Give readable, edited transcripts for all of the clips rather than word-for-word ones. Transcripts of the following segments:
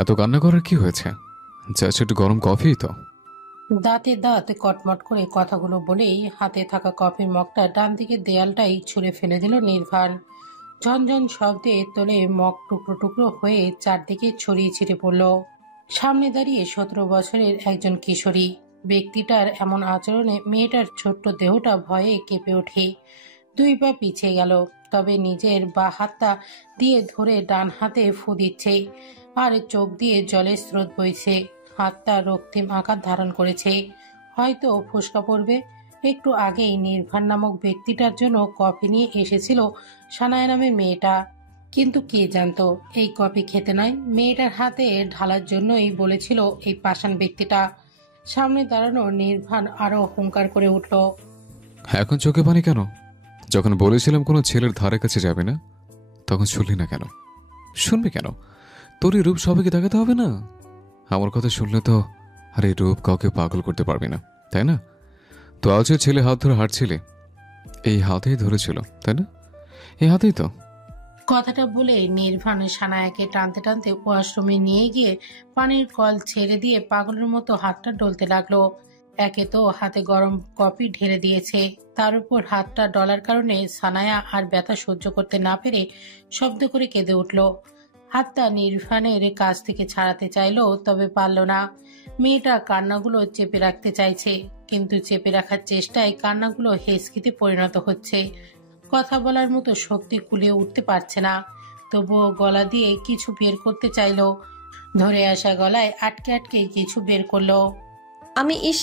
এত কান্না করার কি হয়েছে? জাস্ট একটু গরম কফি তো। দাঁতে দাঁত কটমট করে কথাগুলো বলেই হাতে থাকা কফির মগটা ডান দিকে দেয়ালটাই ছুঁড়ে ফেলে দিল নির্বাণ। ঝনঝন শব্দে তোলে মগ টুকরো টুকরো হয়ে চারদিকে ছড়িয়ে ছিটে পড়ল। সামনে দাঁড়িয়ে 17 বছরের একজন কিশোরী। ব্যক্তিটার এমন আচরণে মেয়েটার ছোট্ট দেহটা ভয়ে কেঁপে ওঠে। 2 পা পিছিয়ে গেল, তবে নিজের বা হাতটা দিয়ে ধরে ডান হাতে ফু দিচ্ছে, আর চোখ দিয়ে জলের স্রোত বইছে। হাতটা রক্তিম আকার ধারণ করেছে, হয়তো ফোসকা পড়বে। একটু আগেই নির্ভার নামক ব্যক্তিটার জন্য কফি নিয়ে এসেছিল সানায়া নামে মেয়েটা, কিন্তু কে জানতো এই কফি খেতে নয়, মেয়েটার হাতে ঢালার জন্যই বলেছিল এই পাষাণ ব্যক্তিটা। সামনে দাঁড়ানো নির্ভান আরো হুঙ্কার করে উঠল। এখন চোখে পানি কেন? যখন বলেছিলাম কোনো ছেলের ধারে কাছে যাবে না, তখন শুনলি না কেন? শুনবি কেন? তোর এই রূপ সবাইকে দেখাতে হবে না? আমার কথা শুনলে তো আর এই রূপ কাউকে পাগল করতে পারবি না, তাই না? তো আজ যে ছেলে হাত ধরে হাঁটছিলে, এই হাতেই ধরেছিল, তাই না? এই হাতেই তো। কথাটা বলে নির্ভান সানায়াকে টানতে টানতে ওয়াশরুমে নিয়ে গিয়ে পানির কল ছেড়ে দিয়ে পাগলের মতো হাতটা ডলতে লাগলো। একে তো হাতে গরম কফি ঢেলে দিয়েছে, তার উপর হাতটা ডলার কারণে সানায়া আর ব্যথা সহ্য করতে না পেরে শব্দ করে কেঁদে উঠল। হাতটা নির্ভানের কাছ থেকে ছাড়াতে চাইলো, তবে পারল না। মেয়েটা কান্নাগুলো চেপে রাখতে চাইছে, কিন্তু চেপে রাখার চেষ্টায় কান্নাগুলো হেসকিতে পরিণত হচ্ছে। কথা বলার মতো শক্তি কুলিয়ে উঠতে পারছে না, তবুও গলা দিয়ে কিছু বের করতে চাইলো। ধরে আসা গলায় আটকে আটকে কিছু বের করলো, আমি ইস।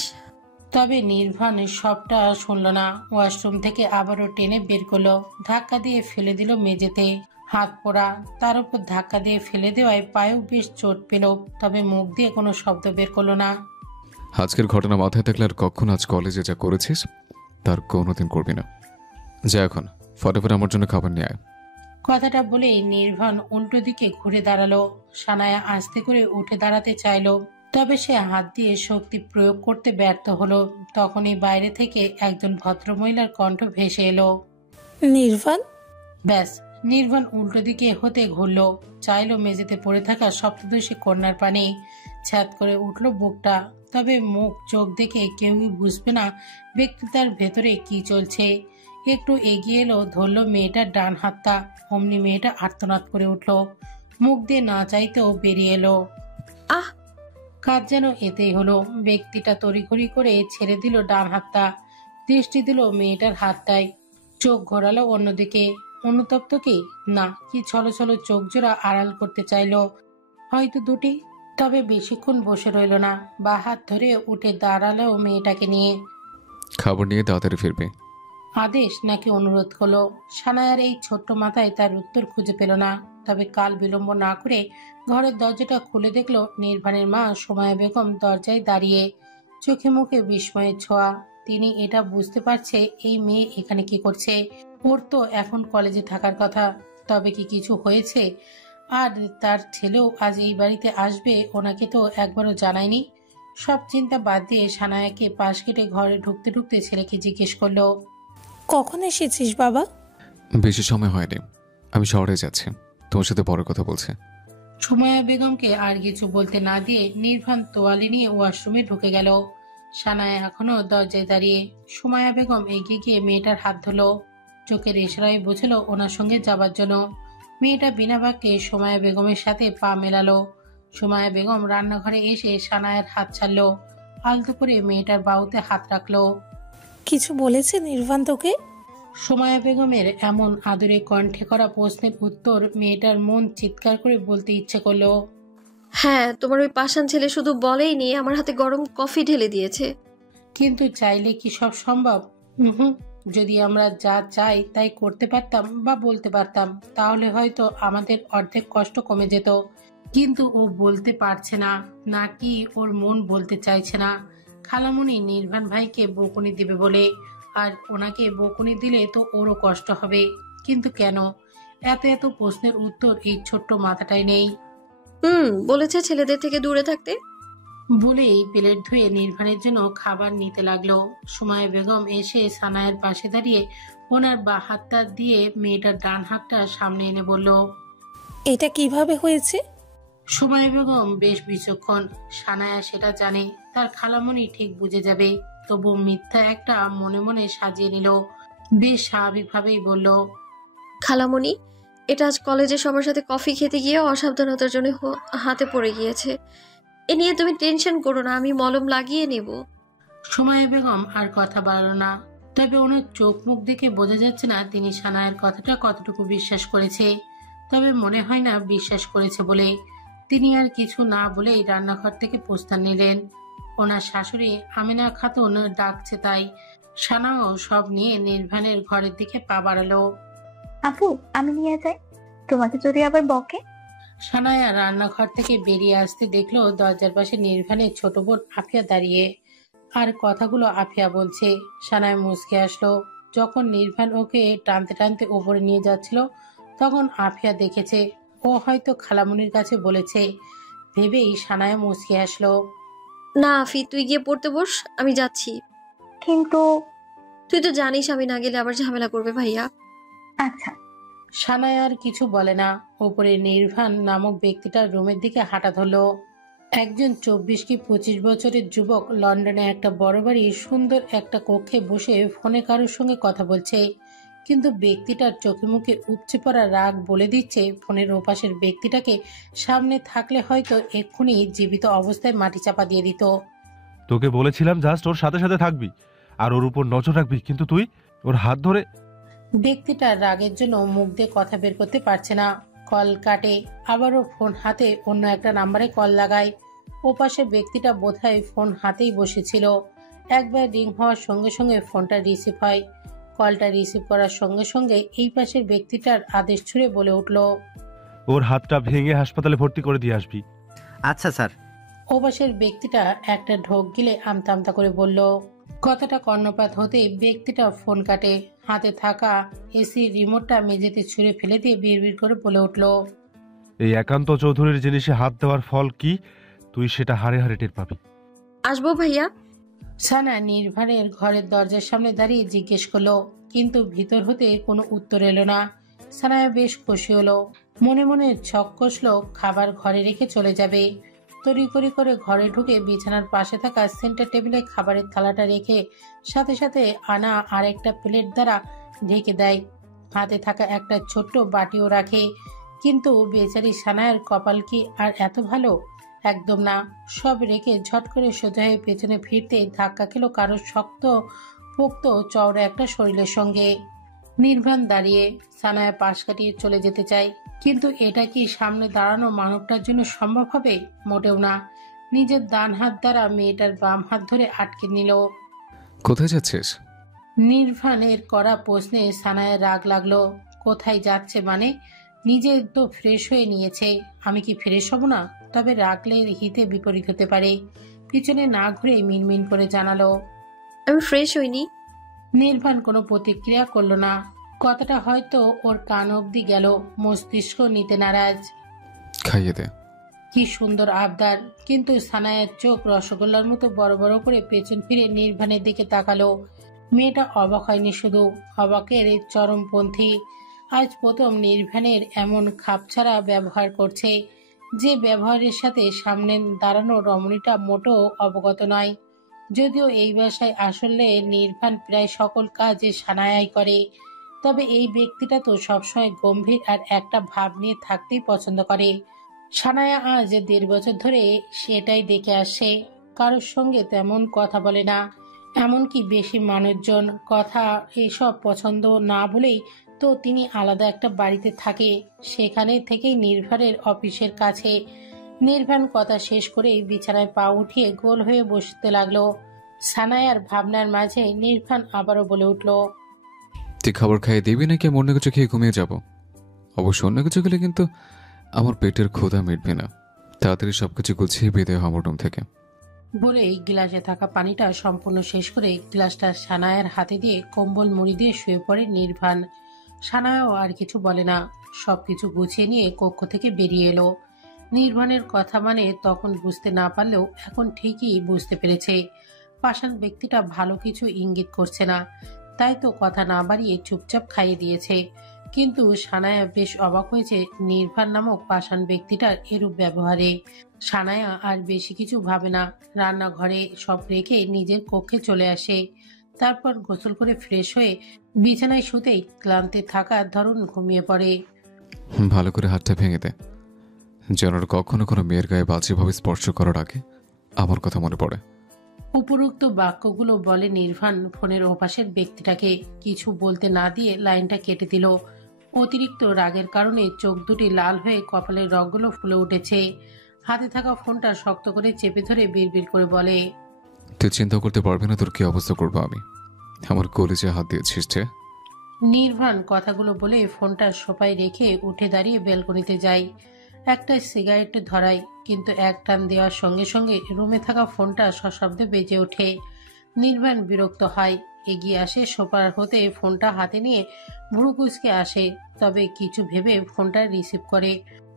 তবে নির্ভান সবটা শুনল না। ওয়াশরুম থেকে আবারও টেনে বের করলো, ধাক্কা দিয়ে ফেলে দিল মেঝেতে। হাত পোড়া, তার উপর ধাক্কা দিয়ে ফেলে দেওয়ায় পায়েও বেশ চোট পেল, তবে মুখ দিয়ে কোনো শব্দ বের করলো না। আজকের ঘটনা মাথায় থাকলে আর কখন আজ কলেজে যা করেছিস তার কোনোদিন করবি না। যা এখন ফটাফট আমার জন্য খাবার নিয়ে আয়। কথাটা বলেই নির্ভান উল্টো দিকে ঘুরে দাঁড়ালো। সানায়া আস্তে করে উঠে দাঁড়াতে চাইলো, তবে সে হাত দিয়ে শক্তি প্রয়োগ করতে ব্যর্থ হলো। তখনই বাইরে থেকে একজন ভদ্রমহিলার কণ্ঠ ভেসে এলো। নির্বাণ। ব্যাস, নির্বাণ উল্টো দিকে হতে ঘুরলো, চাইলো মেঝেতে পড়ে থাকা সপ্তদশী কন্যার পানি। ছ্যাদ করে উঠল বুকটা, তবে মুখ চোখ দেখে কেউই বুঝবে না ব্যক্তিটার ভেতরে কি চলছে। একটু এগিয়ে এলো, ধরলো মেয়েটার ডান হাতটা। অমনি মেয়েটা আর্তনাদ করে উঠল, মুখ দিয়ে না চাইতেও বেরিয়ে এলো। আহ। কাজ যেন এতেই হলো। ব্যক্তিটা তড়িঘড়ি করে ছেড়ে দিল ডান হাতটা, দৃষ্টি দিল মেয়েটার হাতটায়, চোখ ঘোরালো অন্যদিকে। অনুতপ্ত কি না কি ছলো চোখ জোড়া আড়াল করতে চাইলো, হয়তো দুটি। তবে বেশিক্ষণ বসে রইল না, বা হাত ধরে উঠে দাঁড়ালো মেয়েটাকে নিয়ে। খাবার নিয়ে তাড়াতাড়ি ফিরবে। আদেশ নাকি অনুরোধ হলো, সানায়ার এই ছোট্ট মাথায় তার উত্তর খুঁজে পেল না। তবে কাল বিলম্ব না করে ঘরের দরজাটা খুলে দেখলো নির্বাণের মা সুমাইয়া বেগম দরজায় দাঁড়িয়ে, চোখে মুখে বিস্ময়ের ছোঁয়া। তিনি এটা বুঝতে পারছে এই মেয়ে এখানে কি করছে। ওর তো এখন কলেজে থাকার কথা, তবে কি কিছু হয়েছে? আর তার ছেলেও আজ এই বাড়িতে আসবে, ওনাকে তো একবারও জানায়নি। সব চিন্তা বাদ দিয়ে সানায়াকে পাশ কেটে ঘরে ঢুকতে ঢুকতে ছেলেকে জিজ্ঞেস করলো, কখন এসেছিস বাবা? বেশি সময় হয়নি, আমি শহরে যাচ্ছি, তোমার সাথে পরে কথা বলছি। সুমাইয়া বেগমকে আর কিছু বলতে না দিয়ে নির্বাণ তোয়ালে নিয়ে ওয়াশরুমে ঢুকে গেল। সানায়া এখনো দরজায় দাঁড়িয়ে। সুমাইয়া বেগম এগিয়ে গিয়ে মেয়েটার হাত ধরল, চোখের ইশারায় বুঝলো ওনার সঙ্গে যাবার জন্য। মেয়েটা বিনা বাক্যে সুমাইয়া বেগমের সাথে পা মেলালো। সুমাইয়া বেগম রান্নাঘরে এসে সানায়ার হাত ছাড়লো, আলতো করে মেয়েটার বাহুতে হাত রাখলো। কিছু বলেছে নির্বাণ তোকে? সুমাইয়া বেগমের এমন আদরে কণ্ঠে করা প্রশ্নের উত্তর মেয়েটার মন চিৎকার করে বলতে ইচ্ছে করলো। হ্যাঁ, তোমার ওই পাষাণ ছেলে শুধু বলেই নি, আমার হাতে গরম কফি ঢেলে দিয়েছে। কিন্তু চাইলে কি সব সম্ভব? হুম, যদি আমরা যা চাই তাই করতে পারতাম বা বলতে পারতাম, তাহলে হয়তো আমাদের অর্ধেক কষ্ট কমে যেত। কিন্তু ও বলতে পারছে না, নাকি ওর মন বলতে চাইছে না। খালামণি নির্বাণ ভাইকে বকুনি দিবে বলে, আর ওনাকে বকুনি দিলে তো ওরও কষ্ট হবে। কিন্তু কেন? এত এত প্রশ্নের উত্তর এই ছোট্ট মাথাটাই নেই। বলেছে ছেলেদের থেকে দূরে থাকতে। বলেই প্লেট ধুয়ে নির্বাণের জন্য খাবার নিতে লাগলো। সুমাইয়া বেগম এসে সানায়ের পাশে দাঁড়িয়ে ওনার বা হাতটা দিয়ে মেয়েটার ডান হাতটা সামনে এনে বলল, এটা কিভাবে হয়েছে? সময় বেগম বেশ বিচক্ষণ। সানায়া সেটা জানে, তার খালামণি ঠিক বুঝে যাবে। তবু মিথ্যা একটা মনে মনে সাজিয়ে নিল। বেশ স্বাভাবিকভাবেই বলল, খালামণি, এটা আজ কলেজে সবার সাথে কফি খেতে গিয়ে অসাবধানতার জন্য হাতে পড়ে গিয়েছে। এ নিয়ে তুমি টেনশন করো না, আমি মলম লাগিয়ে নেব। সময় বেগম আর কথা বাড়ালো না। তবে ওনার চোখ মুখ দেখে বোঝা যাচ্ছে না তিনি সানায়ার কথাটা কতটুকু বিশ্বাস করেছে। তবে মনে হয় না বিশ্বাস করেছে বলে। তিনি আর কিছু না বলেই রান্নাঘর থেকে প্রস্থান নিলেন। ওনার শাশুড়ি আমিনা খাতুন ডাকছে তাই সানাও সব নিয়ে নির্বাণের ঘরের দিকে পা বাড়ালো। আপু, আমি নিয়ে যাই, তোমাকে যদি আবার বকে। সানায়া রান্নাঘর থেকে বেরিয়ে আসতে দেখলো দরজার পাশে নির্বাণের ছোট বোন আফিয়া দাঁড়িয়ে, আর কথাগুলো আফিয়া বলছে। সানায় মুচকে আসলো। যখন নির্বাণ ওকে টানতে টানতে উপরে নিয়ে যাচ্ছিল তখন আফিয়া দেখেছে ও হয়তো খালামুনির কাছে বলেছে ভেবেই সানায় মুচকে আসলো। না আফি, তুই গিয়ে পড়তে বস, আমি যাচ্ছি। কিন্তু তুই তো জানিস আমি না গেলে আবার ঝামেলা করবে ভাইয়া। আচ্ছা। সানায় আর কিছু বলে না। উপরে নির্বাণ নামক ব্যক্তিটার রুমের দিকে হাঁটা ধরলো। একজন 24 কি 25 বছরের যুবক লন্ডনে একটা বড় বাড়ি সুন্দর একটা কক্ষে বসে ফোনে কারোর সঙ্গে কথা বলছে। কিন্তু ব্যক্তিটার চোখে মুখে উপচে পড়া রাগ বলে দিচ্ছে ফোনের ওপাশের ব্যক্তিটাকে সামনে থাকলে হয়তো এক্ষুনি জীবিত অবস্থায় মাটি চাপা দিয়ে দিত। তোকে বলেছিলাম জাস্ট ওর সাথে সাথে থাকবি আর ওর উপর নজর রাখবি, কিন্তু তুই ওর হাত ধরে। ব্যক্তিটার রাগের জন্য মুখ দিয়ে কথা বের করতে পারছে না। কল কাটে, আবারও ফোন হাতে অন্য একটা নাম্বারে কল লাগায়। ওপাশে ব্যক্তিটা বোধহয় ফোন হাতেই বসেছিল। একবার রিং হওয়ার সঙ্গে সঙ্গে ফোনটা রিসিভ হয়। কলটা রিসিভ করার সঙ্গে সঙ্গে এই পাশের ব্যক্তিটার আদেশ ছুড়ে বলে উঠল, ওর হাতটা ভেঙে হাসপাতালে ভর্তি করে দিয়ে আসবি। আচ্ছা স্যার। ওপাশের ব্যক্তিটা একটা ঢোক গিলে আমতা আমতা করে বলল। কথাটা কর্ণপাত হতেই ব্যক্তিটা ফোন কাটে। হাতে থাকা এসি রিমোটটা মেঝেতে ছুঁড়ে ফেলে দিয়ে বিড়বিড় করে বলে উঠল, এই একান্ত চৌধুরীর জিনিসে হাত দেওয়ার ফল কি তুই সেটা হারে হারে টের পাবি। আসবো ভাইয়া। সানা নির্ভারের ঘরের দরজার সামনে দাঁড়িয়ে জিজ্ঞেস করলো, কিন্তু ভিতর হতে কোনো উত্তর এলো না। সানায়া বেশ খুশি হলো। মনে মনে ছক কষলো খাবার ঘরে রেখে চলে যাবে। তড়িঘড়ি করে ঘরে ঢুকে বিছানার পাশে থাকা সেন্টার টেবিলে খাবারের থালাটা রেখে সাথে সাথে আনা আরেকটা প্লেট দ্বারা ঢেকে দেয়। হাতে থাকা একটা ছোট্ট বাটিও রাখে। কিন্তু বেচারি সানায়ার কপাল কি আর এত ভালো? একদম না। সব রেখে ঝট করে সোজা হয়ে পেছনে ফিরতে ধাক্কা খেলো কারো শক্ত পোক্ত চওড়া একটা শরীরের সঙ্গে। নির্বাণ দাঁড়িয়ে সানায়া পাশ কাটিয়ে চলে যেতে চায়, কিন্তু এটা কি সামনে দাঁড়ানো মানবটার জন্য সম্ভব হবে? মোটেও না। নিজের ডান হাত দ্বারা মেয়েটার বাম হাত ধরে আটকে নিল। কোথায় যাচ্ছিস? নির্বাণের করা প্রশ্নে সানায়ের রাগ লাগলো। কোথায় যাচ্ছে মানে? নিজে তো ফ্রেশ হয়ে নিয়েছে, আমি কি ফ্রেশ হব না? তবে রাগলে হিতে বিপরীত হতে পারে। পিছনে না ঘুরে মিনমিন করে জানালো, আমি ফ্রেশ হইনি। নির্বাণ কোনো প্রতিক্রিয়া করলো না। কথাটা হয়তো ওর কান অবধি গেল, মস্তিষ্ক নিতে নারাজ। খাইয়ে দে। কি সুন্দর আবদার! কিন্তু সানায়ার চোখ রসগোল্লার মতো বড় বড় করে পেছন ফিরে নির্বাণের দিকে তাকালো। মেয়েটা অবাক হয়নি, শুধু অবাকের চরমপন্থী। আজ প্রথম নির্বাণের এমন খাপছাড়া ব্যবহার করছে, যে ব্যবহারের সাথে সামনে দাঁড়ানো রমণীটা মোটো অবগত নয়। যদিও এই বাসায় আসলে নির্বাণ প্রায় সকল কাজে সানায়াই করে, তবে এই ব্যক্তিটা তো সবসময় গম্ভীর আর একটা ভাব নিয়ে থাকতেই পছন্দ করে। সানায়া আজ 1.5 বছর ধরে সেটাই দেখে আসে। কারোর সঙ্গে তেমন কথা বলে না, এমনকি বেশি মানুষজন কথা এসব পছন্দ না বলেই তো তিনি আলাদা একটা বাড়িতে থাকে। সেখানে থেকেই নির্ভারের অফিসের কাছে। নির্বাণ কথা শেষ করেই বিছানায় পা উঠিয়ে গোল হয়ে বসতে লাগলো। সানায়ার ভাবনার মাঝে নির্বাণ আবারও বলে উঠল, তুই খাবার খাইয়ে দিবি নাকি আমি অন্য কিছু খেয়ে ঘুমিয়ে যাব? অবশ্য অন্য কিছু খেলে কিন্তু আমার পেটের ক্ষুধা মিটবে না। তাড়াতাড়ি সবকিছু গুছিয়ে বিদায় হব রুম থেকে। বলেই গ্লাসে থাকা পানিটা সম্পূর্ণ শেষ করে গ্লাসটা সানায়ার হাতে দিয়ে কম্বল মুড়ি দিয়ে শুয়ে পড়ে নির্বাণ। সানায়াও আর কিছু বলে না, সবকিছু গুছিয়ে নিয়ে কক্ষ থেকে বেরিয়ে এলো। নির্বাণের কথা মানে তখন বুঝতে না পারলেও এখন ঠিকই বুঝতে পেরেছে। পাষাণ ব্যক্তিটা ভালো কিছু ইঙ্গিত করছে না, তাই তো কথা না বাড়িয়ে চুপচাপ খাইয়ে দিয়েছে। কিন্তু সানায়া বেশ অবাক হয়েছে নির্ভান নামক পাষাণ ব্যক্তিটার এরূপ ব্যবহারে। সানায়া আর বেশি কিছু ভাবে না, রান্নাঘরে সব রেখে নিজের কক্ষে চলে আসে। তারপর গোসল করে ফ্রেশ হয়ে বিছানায় শুতেই ক্লান্তে থাকা ধরুন ঘুমিয়ে পড়ে। ভালো করে হাতটা ভেঙে দে, যেন আর কখনো কোনো মেয়ের গায়ে বাজেভাবে স্পর্শ করার আগে আমার কথা মনে পড়ে। উপরোক্ত বাক্যগুলো বলে নির্ভান ফোনের ওপাশের ব্যক্তিটাকে। কিছু বলতে না দিয়ে লাইনটা কেটে দিল। অতিরিক্ত রাগের কারণে চোখ দুটি লাল হয়ে কপালের রগগুলো ফুলে উঠেছে। হাতে থাকা ফোনটা শক্ত করে চেপে ধরে বিড়বিড় করে বলে, তুই চিন্তা করতে পারবি না তোর কি অবস্থা করবো আমি। আমার কলেজে হাত দিয়েছিস যে। নির্ভান কথাগুলো বলে ফোনটা সোফায় রেখে উঠে দাঁড়িয়ে বেলকনিতে যায়। একটা সিগারেট ধরায়, কিন্তু এক টান দেওয়ার সঙ্গে সঙ্গে রুমে থাকা ফোনটা সশব্দে বেজে ওঠে। নির্ভান বিরক্ত হয়, এগিয়ে আসে সোফার হতে ফোনটা হাতে নিয়ে ভুরু কুঁচকে আসে। তবে কিছু ভেবে ফোনটা রিসিভ করে,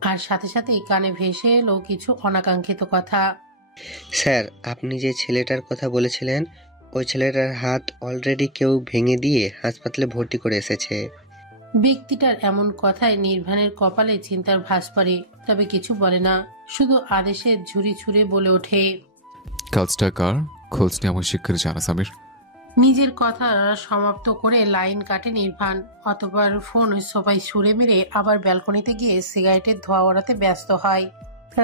আর সাথে সাথেই কানে ভেসে এলো কিছু অনাকাঙ্ক্ষিত কথা। স্যার, আপনি যে ছেলেটার কথা বলেছিলেন, ওই ছেলেটার হাত অলরেডি কেউ ভেঙে দিয়ে হাসপাতালে ভর্তি করে এসেছে। ব্যক্তিটার এমন কথায় নির্ভানের কপালে চিন্তার ভাঁজ পড়ে, তবে কিছু বলে না, শুধু আদেশের ঝুড়ি ছুঁড়ে বলে ওঠে, কাজটা কার খোঁজ নিয়ে আমার শিক্ষার জানা সামির। নিজের কথা সমাপ্ত করে লাইন কাটে নির্ভান। অতঃপর ফোন সোফায় ছুঁড়ে মেরে আবার ব্যালকনিতে গিয়ে সিগারেটের ধোঁয়া ওড়াতে ব্যস্ত হয়।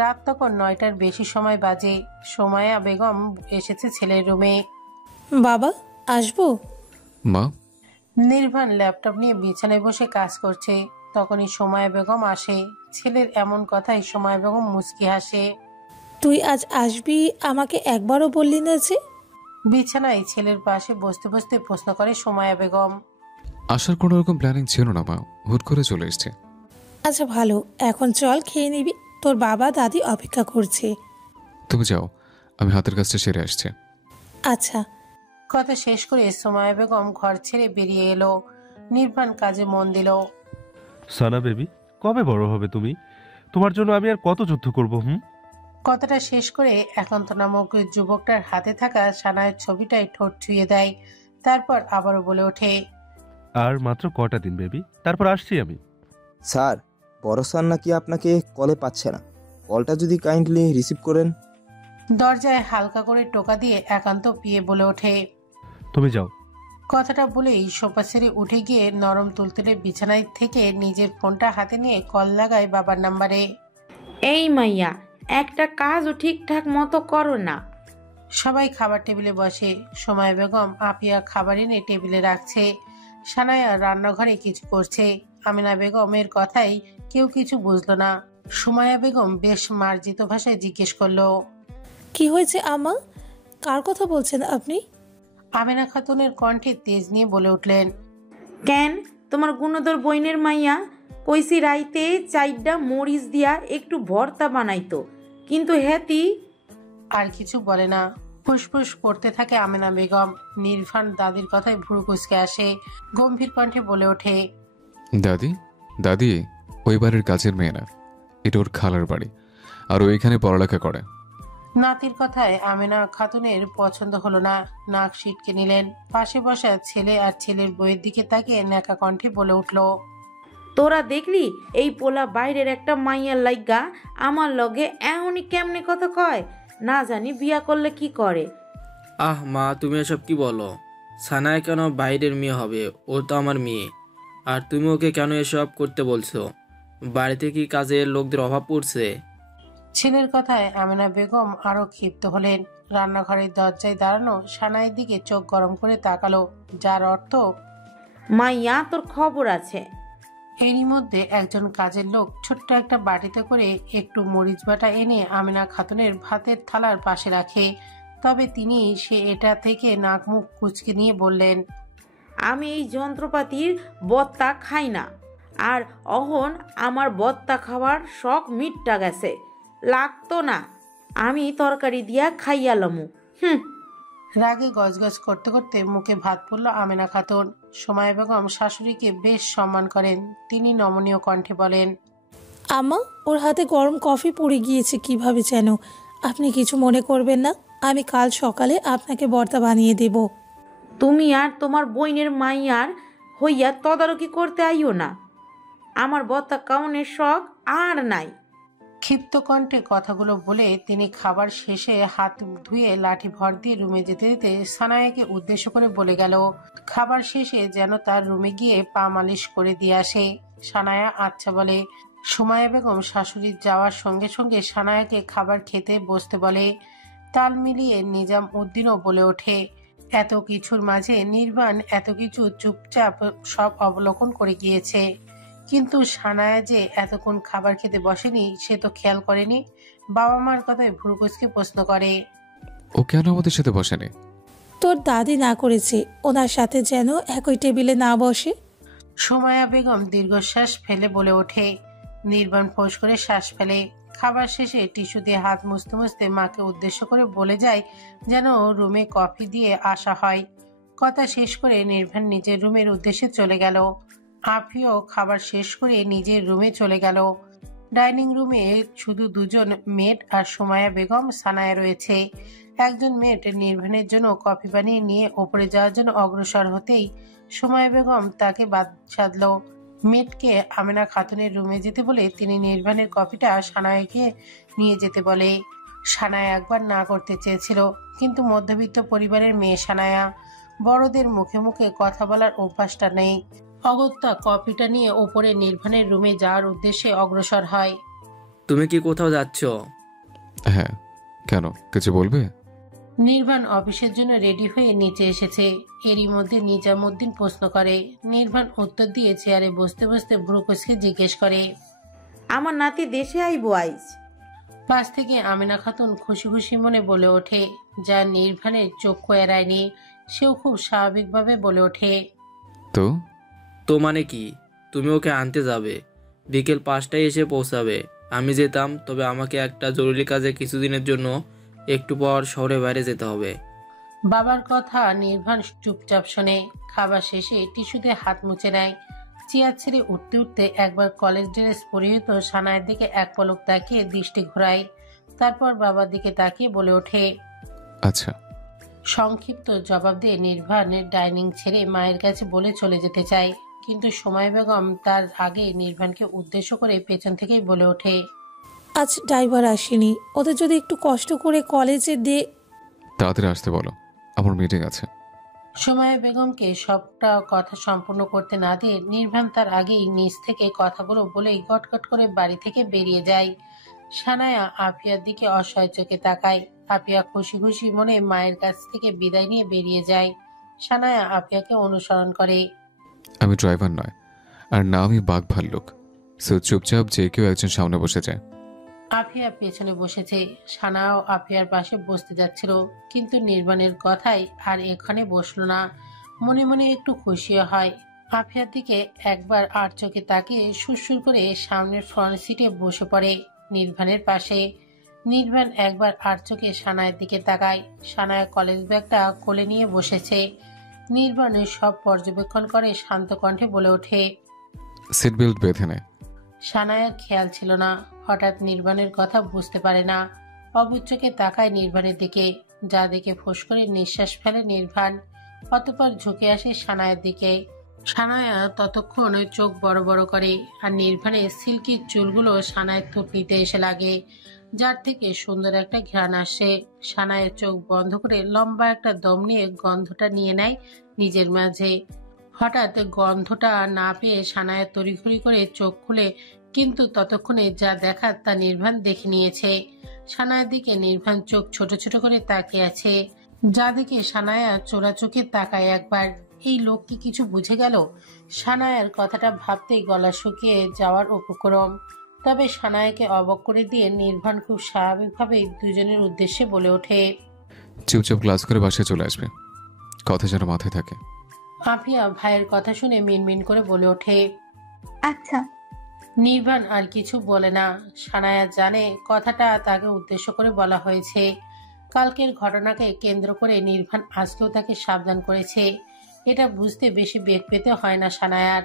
রাত তখন 9টার বেশি সময় বাজে। সোমায়া বেগম এসেছে ছেলের রুমে। বাবা, আসবো? মা, নির্ভান ল্যাপটপ নিয়ে বিছানায় বসে কাজ করছে। তখনই সোমায়া বেগম আসে। ছেলের এমন কথায় সোমায়া বেগম মুচকি হাসে। তুই আজ আসবি, আমাকে একবারও বললি না যে? বিছানায় ছেলের পাশে বসতে বসতে প্রশ্ন করে সোমায়া বেগম। আসার কোনো রকম প্ল্যানিং ছিল না মা, হুট করে চলে এসছে। আচ্ছা ভালো, এখন চল খেয়ে নিবি, তোর বাবা দাদি অপেক্ষা করছে। তুমি যাও, আমি হাতের কাজটা সেরে আসছি। আচ্ছা। কথা শেষ করে সোমায়া বেগম ঘর ছেড়ে বেরিয়ে এলো। নির্বাণ কাজে মন দিল। সানা বেবি, কবে বড় হবে তুমি? তোমার জন্য আমি আর কত যুদ্ধ করব? কথাটা শেষ করে একান্ত নামক যুবকটার হাতে থাকা সানায়ের ছবিটায় ঠোঁট ছুঁয়ে দেয়। তারপর আবারও বলে ওঠে, আর মাত্র কটা দিন বেবি, তারপর আসছি আমি। স্যার, বড় স্যার নাকি আপনাকে কলে পাচ্ছে না, কলটা যদি কাইন্ডলি রিসিভ করেন। দরজায় হালকা করে টোকা দিয়ে একান্ত পিয়ে বলে ওঠে। তুমি যাও। কথাটা বলেই সোফা ছেড়ে উঠে গিয়ে নরম তুলতুলে বিছানায় থেকে নিজের ফোনটা হাতে নিয়ে কল লাগায় বাবার নাম্বারে। এই মাইয়া, একটা কাজও ঠিকঠাক মতো করো না। সবাই খাবার টেবিলে বসে। সোমায়া বেগম আপিয়া খাবার এনে টেবিলে রাখছে। সানায়া রান্নাঘরে কিছু করছে। আমিনা বেগমের কথাই কেউ কিছু বুঝলো না। সোমায়া বেগম বেশ মার্জিত ভাষায় জিজ্ঞেস করলো, কি হয়েছে আমা? কার কথা বলছেন আপনি? আমিনা খাতুনের কণ্ঠে তেজ নিয়ে বলে উঠলেন, কেন, তোমার গুণধর বইনের মাইয়া কইসি রাইতে 4টা মরিচ দিয়া একটু ভর্তা বানাইতো, কিন্তু হেতি। আর কিছু বলে না। ফুসফুস করতে থাকে আমিনা বেগম। নির্ভান দাদির কথায় ভুরু কুঁচকে আসে। গম্ভীর কণ্ঠে বলে ওঠে, দাদি, দাদি ওই বাড়ির কাজের মেয়ে না, এটা ওর খালার বাড়ি, আর ও এখানে পড়ালেখা করে। নাতির কথায় আমিনা খাতুনের পছন্দ হলো না। নাক সিটকে নিলেন। পাশে বসা ছেলে আর ছেলের বইয়ের দিকে তাকিয়ে ন্যাকা কণ্ঠে বলে উঠল, তোরা দেখলি এই পোলা বাইরের একটা মাইয়ার লাইগা আমার লগে এমনই কেমনে কথা কয়, না জানি বিয়া করলে কি করে। আহ মা, তুমি এসব কি বলো? সানায় কেন বাইরের মেয়ে হবে? ও তো আমার মেয়ে। আর তুমি ওকে কেন এসব করতে বলছো? বাড়িতে কি কাজের লোকদের অভাব পড়ছে? ছেলের কথায় আমিনা বেগম আরো ক্ষিপ্ত হলেন। রান্নাঘরের দরজায় দাঁড়ানো সানাইয়ের দিকে চোখ গরম করে তাকালো, যার অর্থ, মাইয়া তোর খবর আছে। এরই মধ্যে একজন কাজের লোক ছোট্ট একটা বাটিতে করে একটু মরিচ বাটা এনে আমিনা খাতুনের ভাতের থালার পাশে রাখে। তবে তিনি এটা থেকে নাক মুখ কুচকে নিয়ে বললেন, আমি এই যন্ত্রপাতির বত্তা খাই না, আর অহন আমার বত্তা খাওয়ার শখ মিটটা গেছে, লাগতো না, আমি তরকারি দিয়া খাইয়ালামু। রাগে গজগজ করতে করতে মুখে ভাত পড়ল আমিনা খাতুন। সোমায়া বেগম শাশুড়িকে বেশ সম্মান করেন। তিনি নমনীয় কণ্ঠে বলেন, আমা, ওর হাতে গরম কফি পড়ে গিয়েছে কিভাবে যেন, আপনি কিছু মনে করবেন না, আমি কাল সকালে আপনাকে ভর্তা বানিয়ে দেব। তুমি আর তোমার বইনের মাইয়ার হইয়া তদারকি করতে আইও না। আমার বত্তা কাউনের শখ আর নাই। ক্ষিপ্ত কণ্ঠে কথাগুলো বলে তিনি খাবার শেষে হাত ধুয়ে লাঠি ভর দিয়ে রুমে যেতে যেতে সানায়াকে উদ্দেশ্য করে বলে গেল খাবার শেষে যেন তার রুমে গিয়ে পা মালিশ করে দিয়ে আসে। সানায়া আচ্ছা বলে। সুমাইয়া বেগম শাশুড়ির যাওয়ার সঙ্গে সঙ্গে সানায়াকে খাবার খেতে বসতে বলে। তাল মিলিয়ে নিজাম উদ্দিনও বলে ওঠে। এত কিছুর মাঝে নির্বাণ এত কিছু চুপচাপ সব অবলোকন করে গিয়েছে, কিন্তু সানায়া যে এতক্ষণ খাবার খেতে বসেনি সে তো খেয়াল করেনি। বাবা মার কথায় ভ্রুকুচকে প্রশ্ন করে, ও কেন আমাদের সাথে বসেনি? তোর দাদি না করেছে ওনার সাথে যেন একই টেবিলে না বসে। সুমাইয়া বেগম দীর্ঘশ্বাস ফেলে বলে ওঠে। নির্বাণ ফোঁস করে শ্বাস ফেলে। খাবার শেষে টিস্যু দিয়ে হাত মুছতে মুছতে মাকে উদ্দেশ্য করে বলে যায় যেন রুমে কফি দিয়ে আসা হয়। কথা শেষ করে নির্বাণ নিজের রুমের উদ্দেশ্যে চলে গেল। আফিও খাবার শেষ করে নিজের রুমে চলে গেল। ডাইনিং রুমে শুধু দুজন মেড আর সুমাইয়া বেগম সানায়া রয়েছে। একজন মেড নির্বাণের জন্য কফি বানিয়ে নিয়ে ওপরে যাওয়ার জন্য অগ্রসর হতেই সুমাইয়া বেগম তাকে বাদ সাধল। মেডকে আমেনা খাতুনের রুমে যেতে বলে তিনি নির্বাণের কফিটা সানায়াকে নিয়ে যেতে বলে। সানায়া একবার না করতে চেয়েছিল, কিন্তু মধ্যবিত্ত পরিবারের মেয়ে সানায়া, বড়দের মুখে মুখে কথা বলার অভ্যাসটা নেই। অগত্যা কফিটা নিয়ে ওপরে নির্বাণের রুমে যাওয়ার উদ্দেশ্যে অগ্রসর হয়। তুমি কি কোথাও যাচ্ছ? হ্যাঁ, কেন, কিছু বলবে? নির্বাণ অফিসের জন্য রেডি হয়ে নিচে এসেছে। এরই মধ্যে নিজামুদ্দিন প্রশ্ন করে। নির্বাণ উত্তর দিয়ে চেয়ারে বসতে বসতে ভ্রুকুচকে জিজ্ঞেস করে, আমার নাতি দেশে আইবো আইজ। পাশ থেকে আমিনা খাতুন খুশি খুশি মনে বলে ওঠে, যা নির্বাণের চক্ষু এড়ায়নি। সেও খুব স্বাভাবিকভাবে বলে ওঠে, তো তো মানে কি? তুমি ওকে আনতে যাবে, বিকেল 5টায় এসে পৌঁছাবে। আমি যেতাম, তবে আমাকে একটা জরুরি কাজে কিছুদিনের জন্য একটু পর শহরে বাইরে যেতে হবে। বাবার কথা নির্বাণ চুপচাপ শোনে। খাবার শেষে টিস্যুতে হাত মুছে নেয়। চেয়ার ছেড়ে উঠতে উঠতে একবার কলেজ ড্রেস পরিহিত সানায়ের দিকে এক পলক তাকিয়ে দৃষ্টি ঘোরায়। তারপর বাবার দিকে তাকিয়ে বলে ওঠে, আচ্ছা। সংক্ষিপ্ত জবাব দিয়ে নির্বাণের ডাইনিং ছেড়ে মায়ের কাছে বলে চলে যেতে চায়, কিন্তু সুমাইয়া বেগম তার আগে নির্বাণকে উদ্দেশ্য করে পেছন থেকেই বলে ওঠে, আজ ড্রাইভার আসেনি, ওদের যদি একটু কষ্ট করে কলেজে তাড়াতাড়ি আসতে বলো, আমার মিটিং আছে। সুমাইয়া বেগমকে সবটা কথা সম্পূর্ণ করতে না দিয়ে নির্বাণ তার আগেই নিজ থেকে কথাগুলো বলেই গটগট করে বাড়ি থেকে বেরিয়ে যায়। সানায়া আফিয়ার দিকে অসহায় চোখে তাকায়। আফিয়া খুশি খুশি মনে মায়ের কাছ থেকে বিদায় নিয়ে বেরিয়ে যায়। সানায়া আফিয়াকে অনুসরণ করে। আমি ড্রাইভার নয়, আর না আমি বাঘ ভাল্লুক, সো চুপচাপ যে কেউ একজন সামনে বসে যায়। আফিয়া পেছনে বসেছে। সানাও আফিয়ার পাশে বসতে যাচ্ছিল, কিন্তু নির্বাণের কথাই আর এখানে বসলো না। মনে মনে একটু খুশিও হয়। আফিয়ার দিকে একবার আর চোখে তাকিয়ে সুরসুর করে সামনের ফ্রন্ট সিটে বসে পড়ে নির্বাণের পাশে। নির্বাণ একবার আর চোখে সানায়ের দিকে তাকায়। সানায়া কলেজ ব্যাগটা কোলে নিয়ে বসেছে। নির্বাণের সব পর্যবেক্ষণ করে শান্ত কণ্ঠে বলে ওঠে, সিট বেল্ট বেঁধে নেয়। সানায়ার খেয়াল ছিল না, হঠাৎ নির্বাণের কথা বুঝতে পারে না। অবুঝ চোখে তাকায় নির্বাণের দিকে, যা দেখে ফোঁস করে নিঃশ্বাস ফেলে নির্বাণ। অতঃপর ঝুঁকে আসে সানায়ের দিকে। সানায়া ততক্ষণ চোখ বড় বড় করে, আর নির্বাণের সিল্কি চুলগুলো সানায়ের থুতনিতে এসে লাগে, যার থেকে সুন্দর একটা ঘ্রাণ আসে। সানায়ের চোখ বন্ধ করে লম্বা একটা দম নিয়ে গন্ধটা নিয়ে নেয় নিজের মাঝে। হঠাৎ গন্ধটা না পেয়ে সানায়া তড়িঘড়ি করে চোখ খুলে, কিন্তু ততক্ষণে যা দেখার তা নির্বাণ দেখে নিয়েছে। সানায়ার দিকে নির্বাণ চোখ ছোট ছোট করে তাকিয়ে আছে, যা দেখে সানায়া চোরা চোখে তাকায় একবার। এই লোক কি কিছু বুঝে গেল? সানায়ার কথাটা ভাবতেই গলা শুকিয়ে যাওয়ার উপক্রম। তবে সানায়াকে অবাক করে দিয়ে নির্বাণ খুব স্বাভাবিকভাবে দুজনের উদ্দেশ্যে বলে ওঠে, চুপচাপ ক্লাস করে বাসায় চলে আসবে, কথা যেন মাথায় থাকে। আফিয়া ভাইয়ের কথা শুনে মিনমিন করে বলে ওঠে, আচ্ছা। নির্বাণ আর কিছু বলে না। সানায়া জানে কথাটা তাকে উদ্দেশ্য করে বলা হয়েছে। কালকের ঘটনাকে কেন্দ্র করে নির্বাণ আজকেও তাকে সাবধান করেছে। এটা বুঝতে বেশি বেগ পেতে হয় না সানায়ার।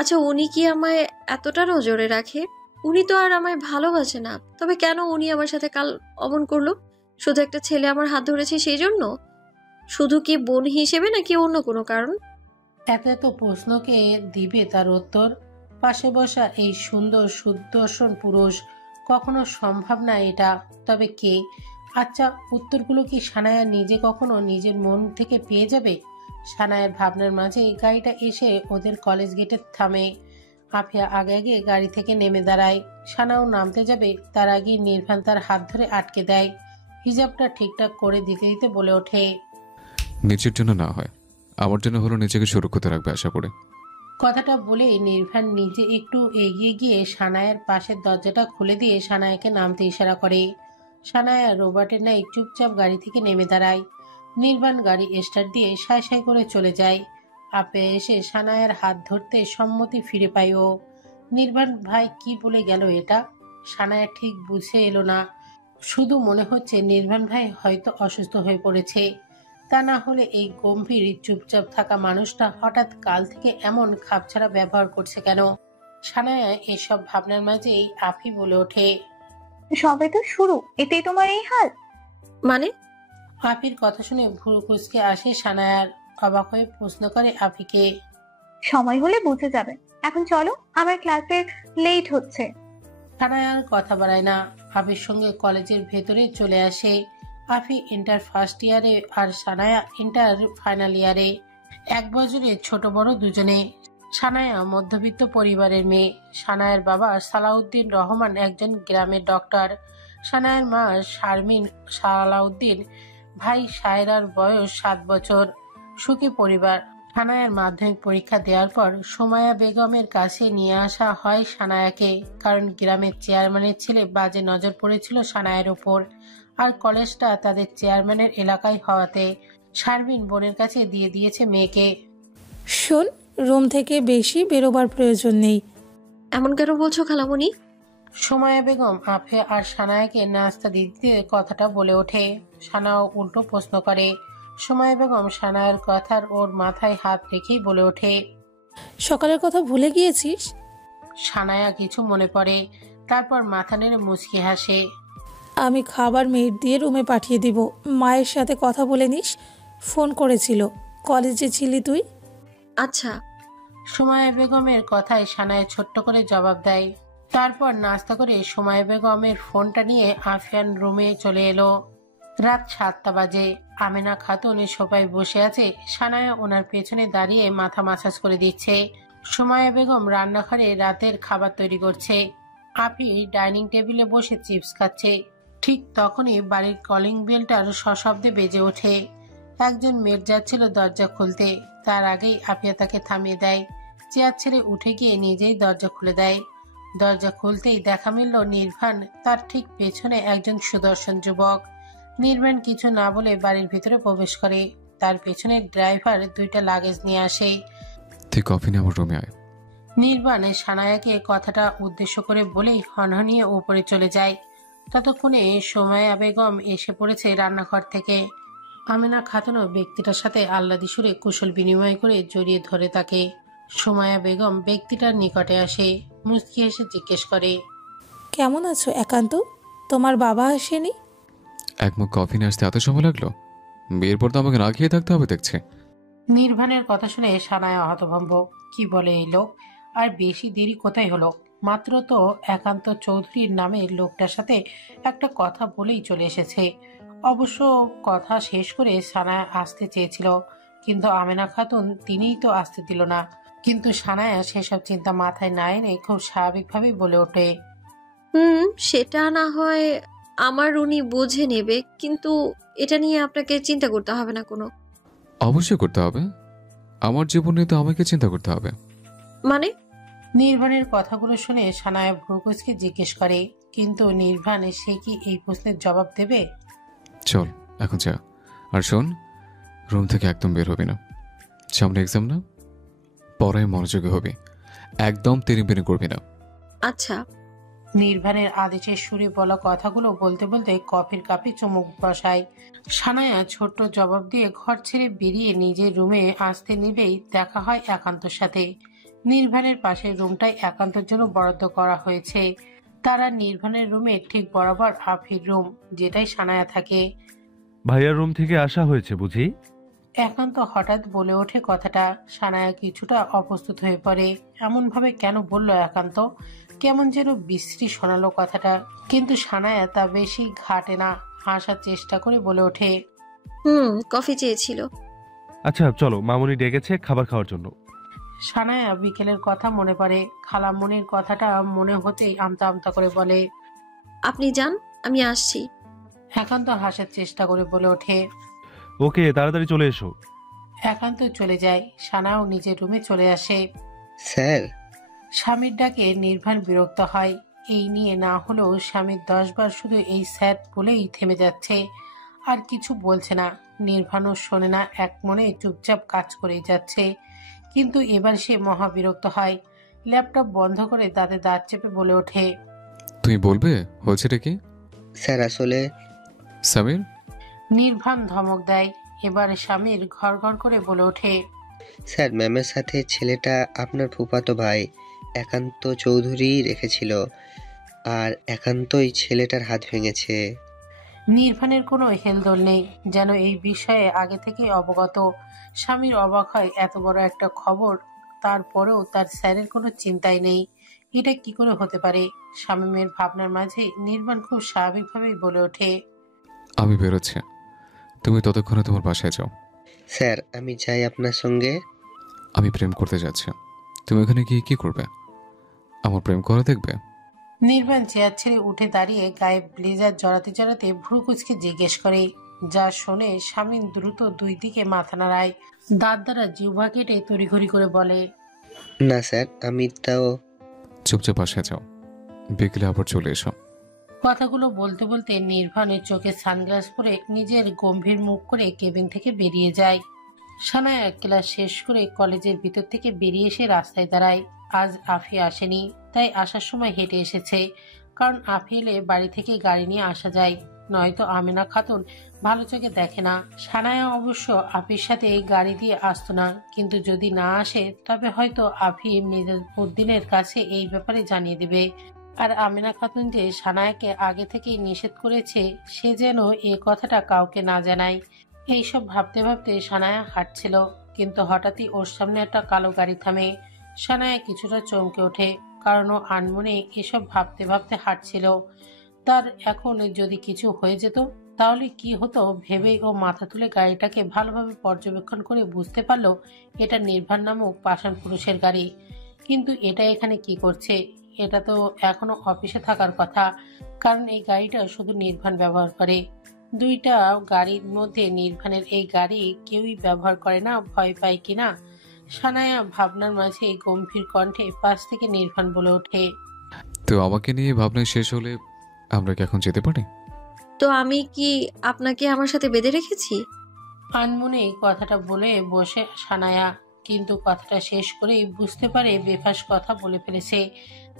আচ্ছা, উনি কি আমায় এতটা নজরে রাখে? উনি তো আর আমায় ভালোবাসে না, তবে কেন উনি আমার সাথে কাল অমন করলো? শুধু একটা ছেলে আমার হাত ধরেছে সেই জন্য? শুধু কি বোন হিসেবে নাকি অন্য কোনো কারণ? এত এত প্রশ্নকে দিবে তার উত্তর? পাশে বসা এই সুন্দর সুদর্শন পুরুষ। কখনো সম্ভব না এটা। তবে কে? আচ্ছা, উত্তরগুলো কি সানায়া নিজে কখনো নিজের মন থেকে পেয়ে যাবে? সানায়ার ভাবনার মাঝে গাড়িটা এসে ওদের কলেজ গেটে থামে। আফিয়া আগে আগে গাড়ি থেকে নেমে দাঁড়ায়। সানাও নামতে যাবে, তার আগে নির্ভান তার হাত ধরে আটকে দেয়। হিজাবটা ঠিকঠাক করে দিতে দিতে বলে ওঠে, নিজের জন্য না হয় আমার জন্য হলো নিজেকে সুরক্ষিত রাখবে আশা করে। কথাটা বলে নির্ভান নিজে একটু এগিয়ে গিয়ে সানায়ার পাশের দরজাটা খুলে দিয়ে সানায়াকে নামতে ইশারা করে। সানায়া রোবটের ন্যায় চুপচাপ গাড়ি থেকে নেমে দাঁড়ায়। নির্বাণ গাড়ি স্টার্ট দিয়ে সাই সাই করে চলে যায়। আপে এসে সানায়ার হাত ধরতে সম্মতি ফিরে পায় ও। নির্বাণ ভাই কি বলে গেল এটা? সানায়া ঠিক বুঝে এলো না। শুধু মনে হচ্ছে নির্বাণ ভাই হয়তো অসুস্থ হয়ে পড়েছে। তা না হলে এই গম্ভীর চুপচাপ থাকা মানুষটা হঠাৎ কাল থেকে এমন খাপছাড়া ব্যবহার করছে কেন? সানায়া এসব ভাবনার মাঝেই আফি বলে ওঠে, সবে তো শুরু, এতেই তোমার এই হাল? মানে? আফির কথা শুনে ভুরু কুঁচকে আসে সানায়ার। অবাক হয়ে প্রশ্ন করে আফিকে, সময় হলে বুঝে যাবে। এখন চলো, আমার ক্লাসের লেট হচ্ছে। সানায়ার কথা বাড়ায় না। আফির সঙ্গে কলেজের ভেতরে চলে আসে। আফি ইন্টার ফার্স্ট ইয়ারে আর সানায়া ইন্টার ফাইনাল ইয়ারে। 1 বছরের ছোট বড় দুজনে। সানায়া মধ্যবিত্ত পরিবারের মেয়ে। সানায়ার বাবা সালাউদ্দিন রহমান একজন গ্রামের ডক্টর। সানায়ার মা শারমিন সালাউদ্দিন। ভাই সায়রার বয়স 7 বছর। সুখী পরিবার। সানায়ার মাধ্যমিক পরীক্ষা দেওয়ার পর সুমাইয়া বেগমের কাছে নিয়ে আসা হয় সানায়াকে, কারণ গ্রামের চেয়ারম্যানের ছেলে বাজে নজর পড়েছিল সানায়ার ওপর। আর কলেজটা তাদের চেয়ারম্যানের এলাকায় হওয়াতে শারমিন বোনের কাছে দিয়ে দিয়েছে মেয়েকে। শোন, রুম থেকে বেশি বেরোবার প্রয়োজন নেই। এমন কেন বলছো খালামণি? সুমাইয়া বেগম আফে আর সানায়াকে নাস্তা দিতে কথাটা বলে ওঠে। সানাও উল্টো প্রশ্ন করে। সুমাইয়া বেগম সানায়ার কথার ওর মাথায় হাত রেখেই বলে ওঠে, সকালের কথা ভুলে গিয়েছিস? সানায়া কিছু মনে পড়ে, তারপর মাথা নেড়ে মুচকি হাসে। আমি খাবার মেড দিয়ে রুমে পাঠিয়ে দিব। মায়ের সাথে কথা বলে নিস। ফোন করেছিল। কলেজে ছিলি তুই? আচ্ছা। সুমাইয়া বেগমের কথায় সানায়া ছোট্ট করে জবাব দেয়। তারপর নাস্তা করে সুমাইয়া বেগমের ফোনটা নিয়ে আফিয়ান রুমে চলে এলো। রাত 7টা বাজে। আমেনা খাতুন সোফায় বসে আছে। সানায়া ওনার পেছনে দাঁড়িয়ে মাথা মাসাজ করে দিচ্ছে। সুমাইয়া বেগম রান্নাঘরে রাতের খাবার তৈরি করছে। আফি ডাইনিং টেবিলে বসে চিপস খাচ্ছে। ঠিক তখনই বাড়ির কলিং বেলটার সশব্দে বেজে ওঠে। একজন মেয়ের যাচ্ছিল দরজা খুলতে, তার আগেই আফিয়া তাকে থামিয়ে দেয়। চেয়ার ছেড়ে উঠে গিয়ে নিজেই দরজা খুলে দেয়। দরজা খুলতেই দেখা মিলল নির্ভান, তার ঠিক পেছনে একজন সুদর্শন যুবক। নির্ভান কিছু না বলে বাড়ির ভিতরে প্রবেশ করে। তার পেছনে ড্রাইভার 2টা লাগেজ নিয়ে আসে। তুই কফি নিয়ে আমার রুমে আয়। নির্বাণ সানায়াকে কথাটা উদ্দেশ্য করে বলেই হনহনিয়ে উপরে চলে যায়। ততক্ষণে সুমাইয়া বেগম এসে পড়েছে রান্নাঘর থেকে। আমেনা খাতুনও ব্যক্তিটার সাথে আহ্লাদি সুরে কুশল বিনিময় করে জড়িয়ে ধরে তাকে। সুমাইয়া বেগম ব্যক্তিটার নিকটে আসে, মুচকি এসে জিজ্ঞেস করে, কেমন আছো একান্ত? তোমার বাবা আসেনি? 1 মগ কফি নিয়ে আসতে এত সময় লাগলো? বিয়ের পর তো আমাকে না খেয়ে থাকতে হবে দেখছে। নির্বাণের কথা শুনে সানায়া হতভম্ব। কি বলে এই লোক? আর বেশি দেরি কোথায় হলো? মাত্র তো একান্ত চৌধুরীর নামে লোকটার সাথে একটা কথা বলেই চলে এসেছে। অবশ্য কথা শেষ করে সানায়া আসতে চেয়েছিল, কিন্তু আমেনা খাতুন তিনিই তো আসতে দিল না। কিন্তু সানায়া সেসব চিন্তা মাথায় না এনে খুব স্বাভাবিকভাবেই বলে ওঠে, সেটা না হয় আমার উনি বুঝে নেবে, কিন্তু এটা নিয়ে আপনাকে চিন্তা করতে হবে না কোনো। অবশ্যই করতে হবে। আমার জীবনে তো আমাকে চিন্তা করতে হবে। মানে? নির্বাণের কথাগুলো শুনে সানায়া ভ্রুকুচকে জিজ্ঞেস করে, কিন্তু নির্বাণ সে কি এই প্রশ্নের জবাব দেবে? চল এখন যা। আর শোন, রুম থেকে একদম বের হবি না। সামনে এক্সাম না, পড়ায় মনোযোগী হবি। একদম তেরিং করবি না। আচ্ছা। নির্বাণের আদেশের সুরে বলা কথাগুলো বলতে বলতে কফির কাপে চুমুক বসায়। সানায়া ছোট্ট জবাব দিয়ে ঘর ছেড়ে বেরিয়ে নিজের রুমে আসতে নিলেই দেখা হয় একান্তর সাথে। নির্বাণের পাশের রুমটাই একান্তর জন্য বরাদ্দ করা হয়েছে। তারা নির্বাণের রুমের ঠিক বরাবর আফির রুম, যেটাই সানায়া থাকে। ভাইয়ার রুম থেকে আসা হয়েছে বুঝি? একান্ত হঠাৎ বলে ওঠে কথাটা। সানায়া কিছুটা অপ্রস্তুত হয়ে পড়ে। এমনভাবে কেন বলল একান্ত? কেমন যেন বিশ্রী শোনালো কথাটা, কিন্তু সানায়া তা বেশি ঘাটে না। হাসার চেষ্টা করে বলে ওঠে, কফি চেয়েছিল। আচ্ছা চলো, মামুনি ডেকেছে খাবার খাওয়ার জন্য। সানায়া বিকেলের কথা মনে পড়ে। খালামণির কথাটা মনে হতেই আমতা আমতা করে বলে, আপনি যান, আমি আসছি। একান্ত হাসার চেষ্টা করে বলে ওঠে। ওকে, তাড়াতাড়ি চলে এসো। একান্ত চলে যায়। সানাও নিজের রুমে চলে আসে। স্যার, স্বামীর ডাকে নির্বাণ বিরক্ত হয়। এই নিয়ে না হলেও স্বামীর 10 বার শুধু এই স্যাট বলেই থেমে যাচ্ছে, আর কিছু বলছে না। নির্বাণও শোনে না, এক মনে চুপচাপ কাজ করেই যাচ্ছে। কিন্তু এবার সে মহা বিরক্ত হয়। ল্যাপটপ বন্ধ করে দাঁতে দাঁত চেপে বলে ওঠে, তুমি বলবে হয়েছেটা কি? স্যার আসলে সামির, নির্বাণ ধমক দেয়। এবার স্বামীর ঘর ঘর করে বলে ওঠে, স্যার ম্যামের সাথে ছেলেটা আপনার ফুফাতো ভাই একান্ত চৌধুরী রেখেছিল, আর একান্তই ছেলেটার হাত ভেঙেছে। নির্বাণের কোনো হেলদোল নেই, যেন এই বিষয়ে আগে থেকেই অবগত। স্বামীর অবাক হয়, এত বড় একটা খবর, তারপরেও তার স্যারের কোনো চিন্তাই নেই। এটা কি করে হতে পারে? স্বামীমের ভাবনার মাঝে নির্বাণ খুব স্বাভাবিকভাবেই বলে ওঠে, আমি বেরোচ্ছি, তুমি ততক্ষণে তোমার বাসায় যাও। স্যার আমি যাই আপনার সঙ্গে? আমি প্রেম করতে যাচ্ছি, তুমি ওখানে গিয়ে কি করবে? আমার প্রেম করা দেখবে? নির্বাণ চেয়ার ছেড়ে উঠে দাঁড়িয়ে গায়ে ব্লেজার জড়াতে জড়াতে ভ্রু কুচকে জিজ্ঞেস করে। যা শোনে স্বামী দ্রুত দুই দিকে মাথা নাড়ায়, দাঁত দ্বারা জিহ্বা কেটে তড়িঘড়ি করে বলে, না স্যার, আমি তাও। চুপচাপ বাসায় যাও, বিকেলে আবার চলে এসো। কথাগুলো বলতে বলতে নির্বাণের চোখে সানগ্লাস পরে নিজের গম্ভীর মুখ করে কেবিন থেকে বেরিয়ে যায়। সানায়া ক্লাস শেষ করে কলেজের ভিতর থেকে বেরিয়ে এসে রাস্তায় দাঁড়ায়। আজ আফি আসেনি, তাই আসার সময় হেঁটে এসেছে। কারণ আফি এলে বাড়ি থেকে গাড়ি নিয়ে আসা যায়, নয়তো আমেনা খাতুন ভালো চোখে দেখে না। সানায়া অবশ্য আফির সাথে গাড়ি দিয়ে আসতো না, কিন্তু যদি না আসে তবে হয়তো আফি মির্জাউদ্দিনের কাছে এই ব্যাপারে জানিয়ে দিবে। আর আমেনা খাতুন যে সানায়াকে আগে থেকেই নিষেধ করেছে, সে যেন এ কথাটা কাউকে না জানায়। এইসব ভাবতে ভাবতে সানায়া হাঁটছিল, কিন্তু হঠাৎই ওর সামনে একটা কালো গাড়ি থামে। সানায়া কিছুটা চমকে ওঠে, কারণ ও আনমনে এসব ভাবতে ভাবতে হাঁটছিল। তার এখন যদি কিছু হয়ে যেত তাহলে কি হতো ভেবেই ও মাথা তুলে গাড়িটাকে ভালোভাবে পর্যবেক্ষণ করে বুঝতে পারলো এটা নির্বাণ নামক পাষাণ পুরুষের গাড়ি। কিন্তু এটা এখানে কি করছে? এটা তো এখনো অফিসে থাকার কথা, কারণ এই গাড়িটা শুধু নির্বাণ ব্যবহার করে। দুইটা গাড়ির মধ্যে নির্বাণের এই গাড়ি কেউই ব্যবহার করে না, ভয় পায় কিনা। সানায়া ভাবনার মাঝে গম্ভীর কণ্ঠে পাশ থেকে নির্বাণ বলে ওঠে, তো আমাকে নিয়ে ভাবনা শেষ হলে আমরা কি এখন যেতে পারি? তো আমি কি আপনাকে আমার সাথে বেঁধে রেখেছি? আনমনে কথাটা বলে বসে সানায়া, কিন্তু কথাটা শেষ করেই বুঝতে পারে বেফাস কথা বলে ফেলেছে,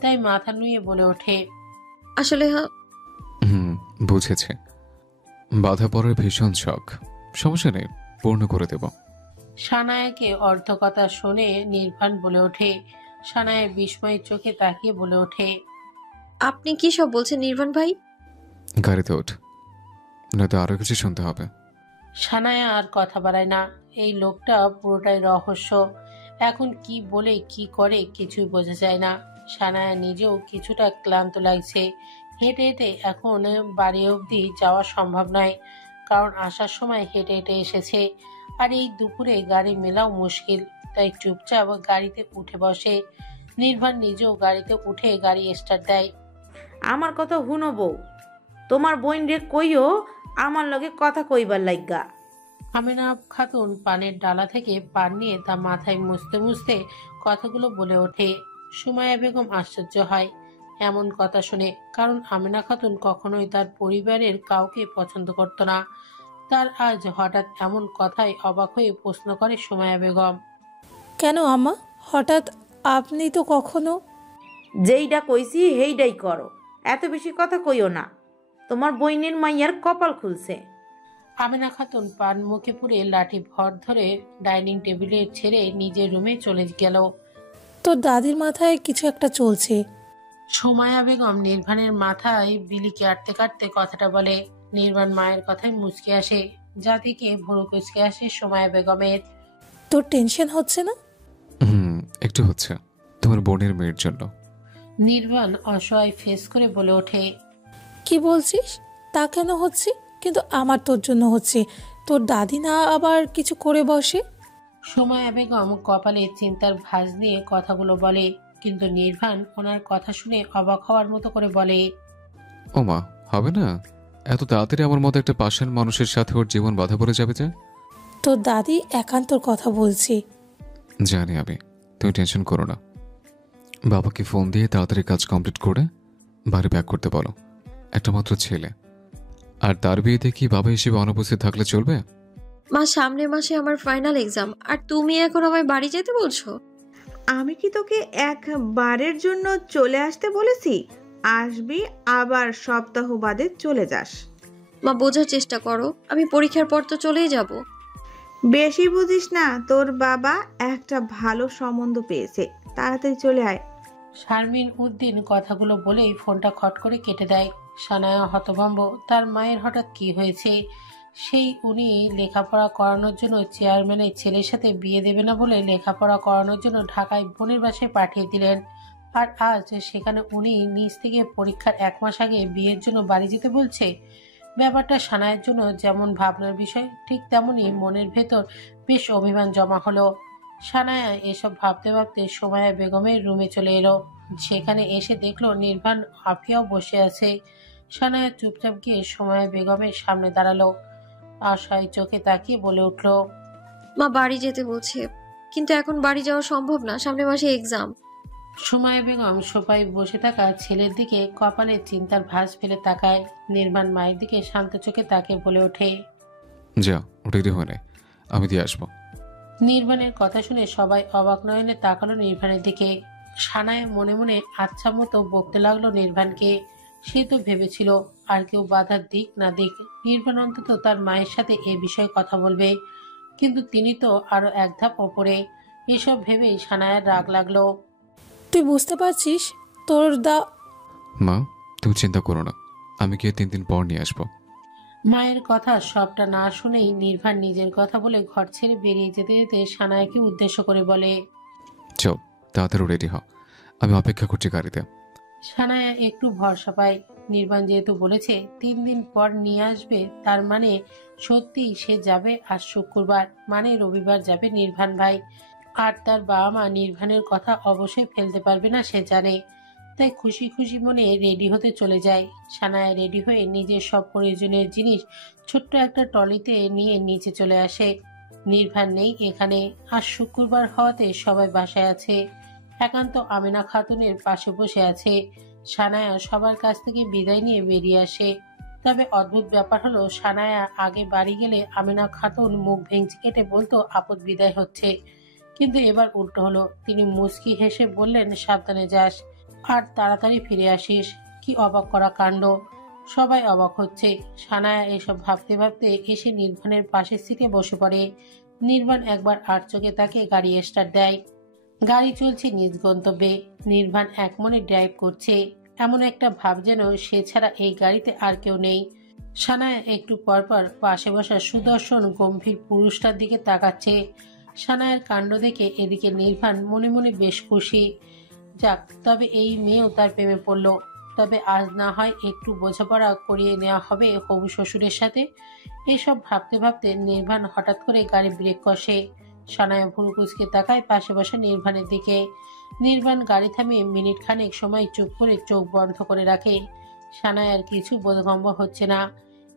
তাই মাথা নুয়ে বলে ওঠে, আসলে বুঝেছি, বাধা পড়ার ভীষণ শখ, সমস্যা নেই, পূর্ণ করে দেব। সানায়াকে অর্ধ কথা শুনে নির্বাণ বলে ওঠে। সানায়া বিস্ময়ের চোখে তাকিয়ে বলে ওঠে, আপনি কি সব বলছেন নির্বাণ ভাই? গাড়িতে ওঠ, নয়তো আরো কিছু শুনতে হবে। সানায়া আর কথা বাড়ায় না। এই লোকটা পুরোটাই রহস্য। এখন কি বলে কি করে কিছুই বোঝা যায় না। সানায়া নিজেও কিছুটা ক্লান্ত লাগছে। হেঁটে হেঁটে এখন বাড়ি অবধি যাওয়া সম্ভব নয়, কারণ আসার সময় হেঁটে হেঁটে এসেছে, আর এই দুপুরে গাড়ি মেলাও মুশকিল। তাই চুপচাপ গাড়িতে উঠে বসে। নির্বাণ নিজেও গাড়িতে উঠে গাড়ি স্টার্ট দেয়। আমার কথা হুনো বউ, তোমার বোন রে কইও আমার লগে কথা কইবার লাইগা। আমেনা খাতুন পানের ডালা থেকে পান নিয়ে তা মাথায় মুছতে মুছতে কথাগুলো বলে ওঠে। সুমাইয়া বেগম আশ্চর্য হয় এমন কথা শুনে, কারণ আমেনা খাতুন কখনোই তার পরিবারের কাউকে পছন্দ করত না। তার আজ হঠাৎ এমন কথায় অবাক হয়ে প্রশ্ন করে সুমাইয়া বেগম, কেন আম্মা হঠাৎ? আপনি তো কখনো... যেইডা কইছি হেইডাই করো, এত বেশি কথা কইও না, তোমার বইনের মাইয়ার কপাল খুলছে। আমেনা খাতুন পান মুখে পুরে লাঠি ভর ধরে ডাইনিং টেবিলে ছেড়ে নিজের রুমে চলে গেল। তোর দাদির মাথায় কিছু একটা চলছে। সুমাইয়া বেগম নির্বাণের মাথায় বিলি কাটতে কাটতে কথাটা বলে। নির্বাণ মায়ের কথায় মুচকে আসে। যা থেকে ভুরু কুচকে আসে সুমাইয়া বেগমের। তোর টেনশন হচ্ছে না? একটু হচ্ছে, তোমার বোনের মেয়ের জন্য। নির্বাণ অসহায় ফেস করে বলে ওঠে। কি বলছিস? তা কেন হচ্ছে? কিন্তু আমার তোর জন্য হচ্ছে। তোর দাদি না আবার কিছু করে বসে? সুমাইয়া বেগম কপালে চিন্তার ভাঁজ দিয়ে কথাগুলো বলে, কিন্তু নির্বাণ ওনার কথা শুনে অবাক হওয়ার মতো করে বলে, ও মা, হবে না? এত তাড়াতাড়ি আমার মতো একটা পাষাণ মানুষের সাথে ওর জীবন বাধা পড়ে যাবে যে? তোর দাদি একান্তর কথা বলছি। জানি আমি, তুমি টেনশন করো না। বাবাকে ফোন দিয়ে তাড়াতাড়ি কাজ কমপ্লিট করে বাড়ি ব্যাক করতে বলো। একটা মাত্র ছেলে, আর তার বিয়েতে কি বাবা হিসেবে অনুপস্থিত থাকলে চলবে? মা, সামনের মাসে আমার ফাইনাল এক্সাম, আর তুমি এখন আমায় বাড়ি যেতে বলছো? আমি কি তোকে একবারের জন্য চলে আসতে বলেছি? আসবি, আবার সপ্তাহ বাদে চলে যাস। মা, বোঝার চেষ্টা করো, আমি পরীক্ষার পর তো চলেই যাব। বেশি বুঝিস না, তোর বাবা একটা ভালো সম্বন্ধ পেয়েছে, তাড়াতাড়ি চলে আয়। শারমিন উদ্দিন কথাগুলো বলেই ফোনটা খট করে কেটে দেয়। সানায়া হতভম্ব, তার মায়ের হঠাৎ কি হয়েছে? সেই উনি লেখাপড়া করানোর জন্য চেয়ারম্যানের ছেলের সাথে বিয়ে দেবে না বলে লেখাপড়া করানোর জন্য ঢাকায় বোনের বাসায় পাঠিয়ে দিলেন, আর আজ সেখানে উনি নিজ থেকে পরীক্ষার 1 মাস আগে বিয়ের জন্য বাড়ি যেতে বলছে। ব্যাপারটা সানায়ের জন্য যেমন ভাবনার বিষয়, ঠিক তেমনই মনের ভেতর বেশ অভিমান জমা হলো। সানায়া এসব ভাবতে ভাবতে সুমাইয়া বেগমের রুমে চলে এলো। সেখানে এসে দেখলো নির্বাণ আফিয়াও বসে আছে। সানায়া চুপচাপ গিয়ে সুমাইয়া বেগমের সামনে দাঁড়ালো। আশায় চোখে তাকিয়ে বলে উঠল, মা, বাড়ি যেতে বলছে, কিন্তু এখন বাড়ি যাওয়া সম্ভব না, সামনের মাসে এক্সাম। সুমাইয়া বেগম সোফায় বসে থাকা ছেলের দিকে কপালে চিন্তার ভাঁজ ফেলে তাকায়। নির্বাণ মায়ের দিকে শান্ত চোখে তাকিয়ে বলে ওঠে, যা, রেডি হয়ে নে, আমি দিয়ে আসবো। নির্বাণের কথা শুনে সবাই অবাক নয়নে তাকালো নির্বাণের দিকে। সানায় মনে মনে আচ্ছা মতো বকতে লাগলো নির্বাণকে। সে তো ভেবেছিল আর কেউ বাধার দিক না দিক, নির্বাণ অন্তত তার মায়ের সাথে এ বিষয়ে কথা বলবে, কিন্তু তিনি তো আরো এক ধাপ ওপরে। এসব ভেবেই সানায়ার রাগ লাগলো। তুই বুঝতে পারছিস তোর মা, তুমি চিন্তা করো না, আমি গিয়ে 3 দিন পর নিয়ে আসবো। মায়ের কথা সবটা না শুনেই নির্বাণ নিজের কথা বলে ঘর ছেড়ে বেরিয়ে যেতে যেতে সানায়াকে উদ্দেশ্য করে বলে, চল তাড়াতাড়ি রেডি হ, আমি অপেক্ষা করছি গাড়িতে। সানায়া একটু ভরসা পায়। নির্বাণ যেহেতু বলেছে 3 দিন পর নিয়ে আসবে, তার মানে সত্যি সে যাবে আজ শুক্রবার, মানে রবিবার যাবে নির্বাণ ভাই। আর তার বাবা মা নির্বাণের কথা অবশ্যই ফেলতে পারবে না সে জানে। তাই খুশি খুশি মনে রেডি হতে চলে যায়। সানায়া রেডি হয়ে নিজের সব প্রয়োজনীয় জিনিস ছোট্ট একটা ট্রলিতে নিয়ে নিচে চলে আসে। নির্বাণ নেই এখানে, আজ শুক্রবার হওয়াতে সবাই বাসায় আছে। একান্ত আমিনা খাতুনের পাশে বসে আছে। সানায়া সবার কাছ থেকে বিদায় নিয়ে বেরিয়ে আসে। তবে অদ্ভুত ব্যাপার হলো, সানায়া আগে বাড়ি গেলে আমিনা খাতুন মুখ ভেঙচি কেটে বলতো আপদ বিদায় হচ্ছে, কিন্তু এবার উল্টো হলো। তিনি মুচকি হেসে বললেন, সাবধানে যাস আর তাড়াতাড়ি ফিরে আসিস। কি অবাক করা কাণ্ড! সবাই অবাক হচ্ছে। সানায়া এসব ভাবতে ভাবতে এসে নির্বাণের পাশের সিটে বসে পড়ে। নির্বাণ একবার আর চোখে তাকে গাড়ি স্টার্ট দেয়। গাড়ি চলছে নিজ গন্তব্যে। নির্বাণ এক মনে ড্রাইভ করছে, এমন একটা ভাব যেন সে ছাড়া এই গাড়িতে আর কেউ নেই। সানায়া একটু পরপর পাশে বসা সুদর্শন গম্ভীর পুরুষটার দিকে তাকাচ্ছে। সানায়ার কাণ্ড দেখে এদিকে নির্বাণ মনে মনে বেশ খুশি। যাক, তবে এই মেয়েও তার প্রেমে পড়ল। তবে আজ না হয় একটু বোঝাপড়া করিয়ে নেওয়া হবে হবু শ্বশুরের সাথে। এসব ভাবতে ভাবতে নির্বাণ হঠাৎ করে গাড়ি ব্রেক কষে। সানায়া ভুরু কুচকে তাকায় পাশে বসা নির্বাণের দিকে। নির্বাণ গাড়ি থামিয়ে মিনিট খানেক সময় চুপ করে চোখ বন্ধ করে রাখে। সানায়ার কিছু বোধগম্য হচ্ছে না।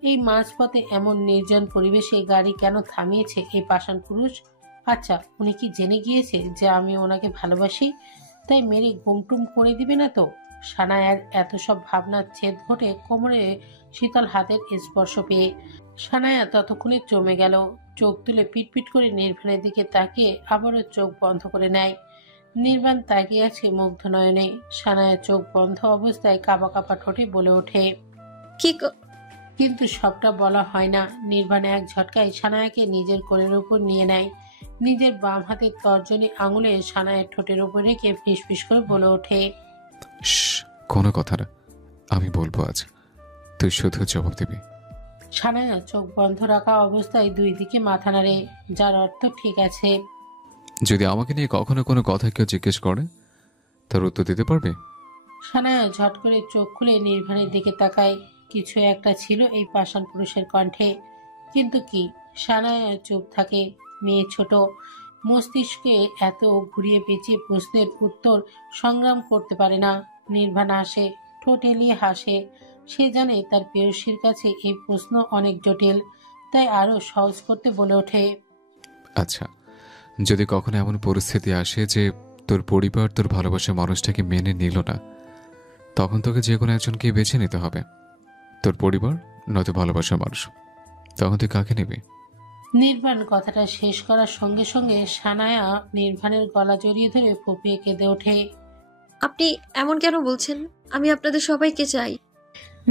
এই মাঝপথে এমন নির্জন পরিবেশে গাড়ি কেন থামিয়েছে এই পাষাণ পুরুষ? আচ্ছা, উনি কি জেনে গিয়েছে যে আমি ওনাকে ভালোবাসি, তাই মেরে গুমটুম করে দিবে না তো? সানায়ার এত সব ভাবনার ছেদ ঘটে কোমরে শীতল হাতের স্পর্শ পেয়ে। সানায়া ততক্ষণে জমে গেল। চোখ তুলে পিটপিট করে নির্বাণের দিকে তাকিয়ে আবারও চোখ বন্ধ করে নেয়। নির্বাণ তাকিয়ে আছে মুগ্ধ নয়নে। সানায়া চোখ বন্ধ অবস্থায় কাঁপা কাঁপা ঠোঁটে বলে ওঠে, কিন্তু সবটা বলা হয় না। নির্বাণ এক ঝটকায় সানায়াকে নিজের কোলের উপর নিয়ে নেয়। নিজের বাম হাতের তর্জনী আঙুলে সানায়ের ঠোঁটের উপর রেখে ফিসফিস করে বলে ওঠে, কোনো কথা না, আমি বলবো আজ, তুই শুধু জবাব দিবি। সানায়া চোখ বন্ধ রাখা অবস্থায় দুই দিকে মাথা নাড়ে, যার অর্থ ঠিক আছে। যদি আমাকে নিয়ে কখনো কোনো কথা কেউ জিজ্ঞেস করে তার উত্তর দিতে পারবে? সানায়া ঝট করে চোখ খুলে নির্বাণের দিকে তাকায়। কিছু একটা ছিল এই পাষাণ পুরুষের কণ্ঠে, কিন্তু কি? সানায়া চুপ থাকে। মেয়ে ছোট, মস্তিষ্কে এত ঘুরিয়ে পেঁচিয়ে প্রশ্নের উত্তর সংগ্রাম করতে পারে না। নির্বাণ হাসে, ঠোঁট এলিয়ে হাসে। সে জানে তার প্রেয়সীর কাছে এই প্রশ্ন অনেক জটিল, তাই আরো সহজ করতে বলে ওঠে, আচ্ছা, যদি কখনো এমন পরিস্থিতি আসে যে তোর পরিবার তোর ভালোবাসার মানুষটাকে মেনে নিল না, তখন তোকে যে কোনো একজনকে বেছে নিতে হবে, তোর পরিবার নয়তো ভালোবাসার মানুষ। তখন তুই কাকে নেবে? নির্বাণ কথাটা শেষ করার সঙ্গে সঙ্গে সানায়া নির্বাণের গলা জড়িয়ে ধরে ফুপিয়ে কেঁদে ওঠে। আপনি এমন কেন বলছেন? আমি আপনাদের সবাইকে চাই।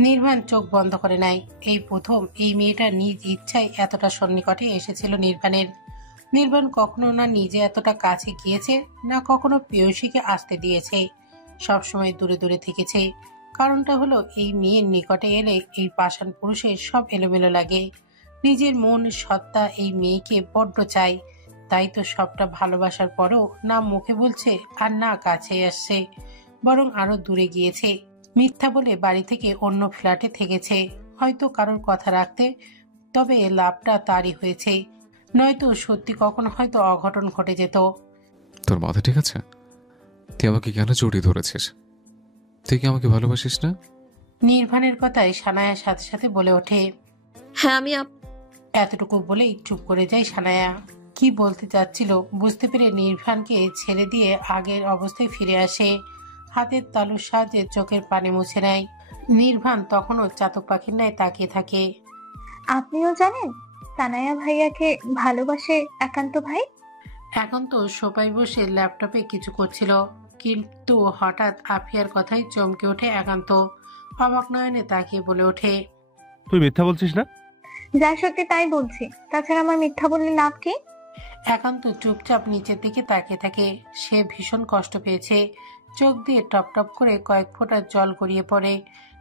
নির্বাণ চোখ বন্ধ করে নাই। এই প্রথম এই মেয়েটা নিজ ইচ্ছায় এতটা সন্নিকটে এসেছিল নির্বাণের। নির্বাণ কখনো না নিজে এতটা কাছে গিয়েছে, না কখনো প্রেয়সীকে আসতে দিয়েছে। সবসময় দূরে দূরে থেকেছে। কারণটা হলো এই মেয়ের নিকটে এলে এই পাষাণ পুরুষের সব এলোমেলো লাগে। নিজের মন সত্তা এই মেয়েকে বড্ড চাই, তাই তো সবটা ভালোবাসার পরও না মুখে বলছে আর না কাছে আসছে, বরং আরো দূরে গিয়েছে। মিথ্যা বলে বাড়ি থেকে অন্য ফ্ল্যাটে থেকেছে, হয়তো কারোর কথা রাখতে। তবে লাভটা তারই হয়েছে, নয়তো সত্যি কখনো হয়তো অঘটন ঘটে যেত। তোর মাথা ঠিক আছে? তুই আমাকে কেন জড়িয়ে ধরেছিস? তুই কি আমাকে ভালোবাসিস না? নির্বাণের কথায় সানায়ার সাথে সাথে বলে ওঠে। হ্যাঁ, আমি এতটুকু বলেই চুপ করে যায় সানায়া। কি বলতে চাচ্ছিল বুঝতে পেরে নির্বাণকে ছেড়ে দিয়ে আগের অবস্থায় ফিরে আসে। হাতের তালুর সাহায্যে চোখের পানি মুছে নেয়। নির্বাণ তখনও চাতক পাখির ন্যায় তাকিয়ে থাকে। আপনিও জানেন সানায়া ভাইয়াকে ভালোবাসে একান্ত ভাই? এখন তো সোফায় বসে ল্যাপটপে কিছু করছিল, কিন্তু হঠাৎ আফিয়ার কথায় চমকে ওঠে একান্ত। অবাক নয়নে তাকিয়ে বলে ওঠে, তুই মিথ্যা বলছিস না? যা সত্যি তাই বলছি, তাছাড়া আমার মিথ্যা বললে লাভ কি? একান্ত চুপচাপ নিচের দিকে তাকিয়ে থাকে। সে ভীষণ কষ্ট পেয়েছে। চোখ দিয়ে টপ টপ করে কয়েক ফোঁটা জল গড়িয়ে পড়ে।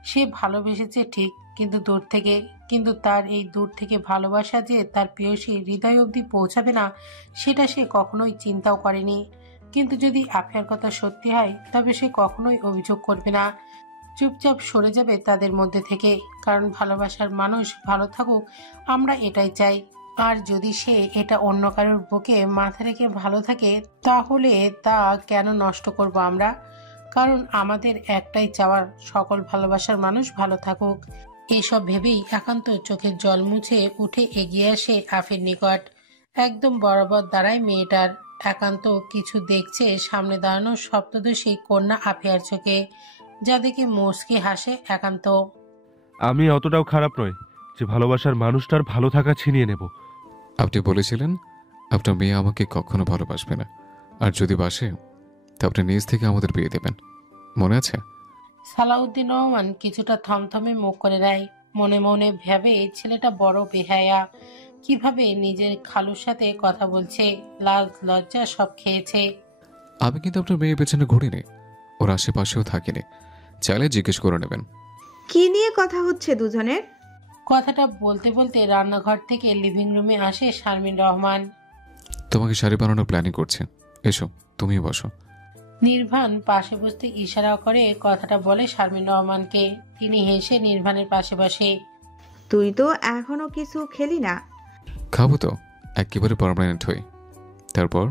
সে ভালোবেসেছে ঠিক, কিন্তু দূর থেকে। কিন্তু তার এই দূর থেকে ভালোবাসা যে তার প্রেয়সী হৃদয় অবধি পৌঁছাবে না, সেটা সে কখনোই চিন্তাও করেনি। কিন্তু যদি আফিয়ার কথা সত্যি হয়, তবে সে কখনোই অভিযোগ করবে না, চুপচাপ সরে যাবে তাদের মধ্যে থেকে। কারণ ভালোবাসার মানুষ ভালো থাকুক, আমরা এটাই চাই। আর যদি সে এটা অন্য কারোর বুকে মাথা রেখে ভালো থাকে, তাহলে তা কেন নষ্ট করব আমরা? কারণ আমাদের একটাই চাওয়ার, সকল ভালোবাসার মানুষ ভালো থাকুক। এসব ভেবেই একান্ত চোখের জল মুছে উঠে এগিয়ে আসে আফির নিকট। একদম বরাবর দাঁড়ায় মেয়েটার। একান্ত কিছু দেখছে সামনে দাঁড়ানো সপ্তদশী কন্যা আফিয়ার চোখে, যা দেখে মুচকি হাসে একান্ত। আমি অতটাও খারাপ নয় যে ভালোবাসার মানুষটার ভালো থাকা ছিনিয়ে নেব। আপনি বলেছিলেন আপনার মেয়ে আমাকে কখনো ভালোবাসবে না, আর যদি বাসে তা আপনি নিজ থেকে আমাদের বিয়ে দেবেন, মনে আছে? সালাউদ্দিন রহমান কিছুটা থমথমে মুখ করে দেয়। মনে মনে ভাবে ছেলেটা বড় বেহায়া, কিভাবে নিজের খালুর সাথে কথা বলছে, লাজ লজ্জা সব খেয়েছে। আমি কিন্তু আপনার মেয়ের পেছনে ঘুরিনি, ওর আশেপাশেও থাকিনি, চাইলে জিজ্ঞেস করে নেবেন। কি নিয়ে কথা হচ্ছে দুজনের? কথাটা বলতে বলতে রান্নাঘর থেকে লিভিং রুমে আসে শারমিন রহমান। তোমাকে শাড়ি বানানোর প্ল্যানিং করছে, এসো তুমিও বসো। নির্বাণ পাশে বসতে ইশারা করে কথাটা বলে শারমিন রহমানকে। তিনি হেসে নির্বাণের পাশে বসে। তুই তো এখনো কিছু খেলি না। খাবো তো, একেবারে পার্মানেন্ট হই। তারপর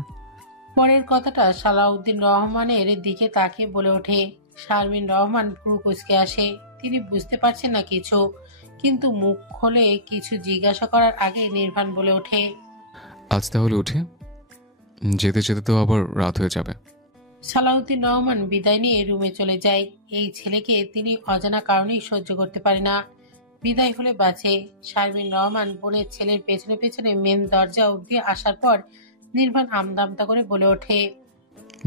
পরের কথাটা সালাউদ্দিন রহমানের দিকে তাকিয়ে বলে ওঠে। শারমিন রহমান ভ্রু কুঁচকে আসে। তিনি বুঝতে পারছেন না কিছু, কিন্তু মুখ খোলে কিছু জিজ্ঞাসা করার আগে নির্বাণ বলে ওঠে, আজ তাহলে উঠে যেতে যেতে তো আবার রাত হয়ে যাবে। সালাউদ্দিন রহমান বিদায় নিয়ে রুমে চলে যায়। এই ছেলেকে তিনি অজানা কারণেই সহ্য করতে পারে না। বিদায় হলে বাঁচে। শারমিন রহমান বোনের ছেলের পেছনে পেছনে মেন দরজা অবধি আসার পর নির্বাণ আমদামতা করে বলে ওঠে,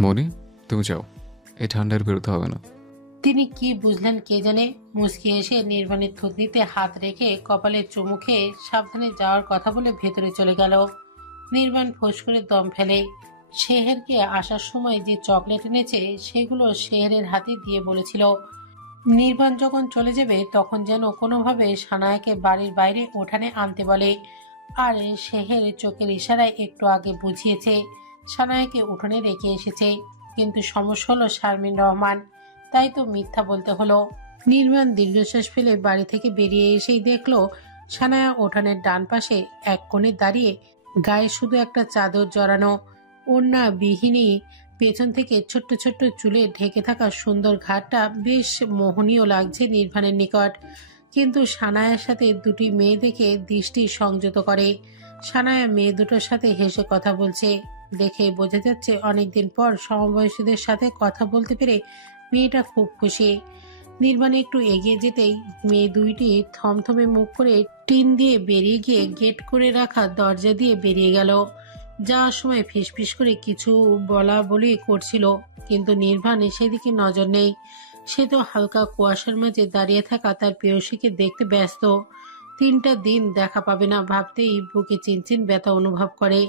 মনি তুমি যাও, এই ঠান্ডার বেরোতে হবে না। তিনি কি বুঝলেন কে জানে। মুচকি এসে নির্বাণের থুতনিতে হাত রেখে কপালে চুমু খেয়ে সাবধানে যাওয়ার কথা বলে ভেতরে চলে গেল। নির্বাণ ফোঁস করে দম ফেলে। শেহেরকে আসার সময় যে চকলেট এনেছে সেগুলো শেহেরের হাতে দিয়ে বলেছিল, নির্বাণ যখন চলে যাবে তখন যেন কোনোভাবে সানায়াকে বাড়ির বাইরে উঠানে আনতে বলে। আর শেহের চোখের ইশারায় একটু আগে বুঝিয়েছে সানায়াকে উঠোনে রেখে এসেছে, কিন্তু সমস্যা হলো শারমিন রহমান, তাই তো মিথ্যা বলতে হলো। নির্বাণ দীর্ঘশ্বাস ফেলে বাড়ি থেকে বেরিয়ে এসেই দেখলো সানায়া উঠানের ডান পাশে এক কোণে দাঁড়িয়ে, গায়ে শুধু একটা চাদর জড়ানো, ওড়না বিহীনী, পেছন থেকে ছোট্ট ছোট্ট চুলে ঢেকে থাকা সুন্দর ঘাটটা বেশ মোহনীয় লাগছে নির্বাণের নিকট। কিন্তু সানায়ার সাথে দুটি মেয়ে দেখে দৃষ্টি সংযত করে। সানায়া মেয়ে দুটোর সাথে হেসে কথা বলছে, দেখে বোঝা যাচ্ছে অনেকদিন পর সমবয়সীদের সাথে কথা বলতে পেরে মেয়েটা খুব খুশি। নির্বাণ একটু এগিয়ে যেতেই মেয়ে দুইটি থমথমে মুখ করে টিন দিয়ে বেরিয়ে গিয়ে গেট করে রাখা দরজা দিয়ে বেরিয়ে গেল। যাওয়ার সময় ফিসফিস করে কিছু বলা বলি করছিল, কিন্তু নির্বাণ সেদিকে নজর নেই। সে তো হালকা কুয়াশার মাঝে দাঁড়িয়ে থাকা তার প্রেয়সীকে দেখতে ব্যস্ত। 3টা দিন দেখা পাবে না ভাবতেই বুকে চিনচিন ব্যথা অনুভব করে।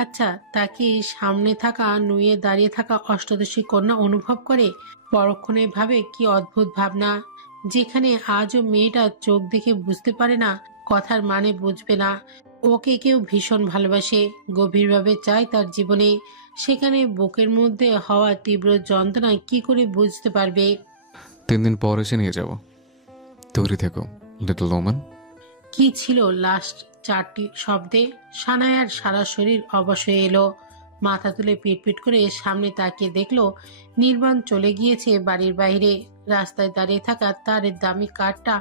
আচ্ছা, তাকে সামনে থাকা নুয়ে দাঁড়িয়ে থাকা অষ্টাদশী কন্যা অনুভব করে? পরক্ষণে ভাবে কি অদ্ভুত ভাবনা, যেখানে আজও মেয়েটা চোখ দেখে বুঝতে পারে না, কথার মানে বুঝবে না, ওকে কেউ ভীষণ ভালোবাসে, গভীরভাবে চায় তার জীবনে, সেখানে বুকের মধ্যে হওয়া তীব্র যন্ত্রণা কি করে বুঝতে পারবে? 3 দিন পর এসে নিয়ে যাব, তৈরি থেকো লিটল ওম্যান। কি ছিল লাস্ট 4টি শব্দে? সানায়ার সারা শরীর অবশ হয়ে এলো। মাথা তুলে পিটপিট করে সামনে তাকিয়ে দেখলো নির্বাণ চলে গিয়েছে বাড়ির বাইরে। রাস্তায় দাঁড়িয়ে থাকা তার দামি কারটা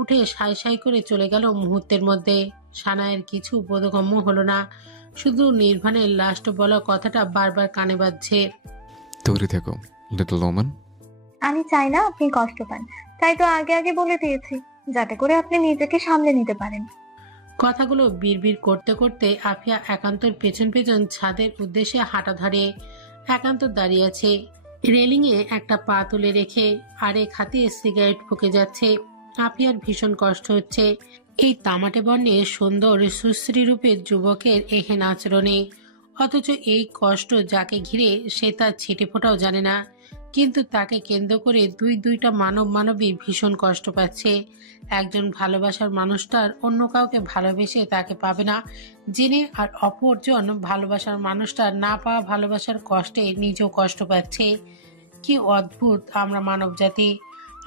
উঠে সাই সাই করে চলে গেল মুহূর্তের মধ্যে। সানায়ের কিছু বোধগম্য হলো না, শুধু নির্বাণের লাস্ট বলা কথাটা বারবার কানে বাজছে, তৈরি থেকো লিটল ওম্যান। আমি চাই না আপনি কষ্ট পান, তাই তো আগে আগে বলে দিয়েছি, যাতে করে আপনি নিজেকে সামলে নিতে পারেন। কথাগুলো বিড়বিড় করতে করতে আফিয়া একান্তর পেছন পেছন ছাদের উদ্দেশ্যে হাঁটা ধরে। একান্ত দাঁড়িয়ে আছে, রেলিংয়ে একটা পা তুলে রেখে আরেক হাতে সিগারেট ফুঁকে যাচ্ছে। আফিয়ার ভীষণ কষ্ট হচ্ছে এই তামাটে বর্ণে সুন্দর সুশ্রী রূপের যুবকের এহেন আচরণে। অথচ এই কষ্ট যাকে ঘিরে সে তার ছিটে ফোটাও জানে না, কিন্তু তাকে কেন্দ্র করে দুইটা মানবী ভীষণ কষ্ট পাচ্ছে। একজন ভালোবাসার মানুষটার অন্য কাউকে ভালোবেসে তাকে পাবে না জেনে, আর অপরজন ভালোবাসার মানুষটার না পাওয়া ভালোবাসার কষ্টে নিজেও কষ্ট পাচ্ছে। কি অদ্ভুত আমরা মানব জাতি!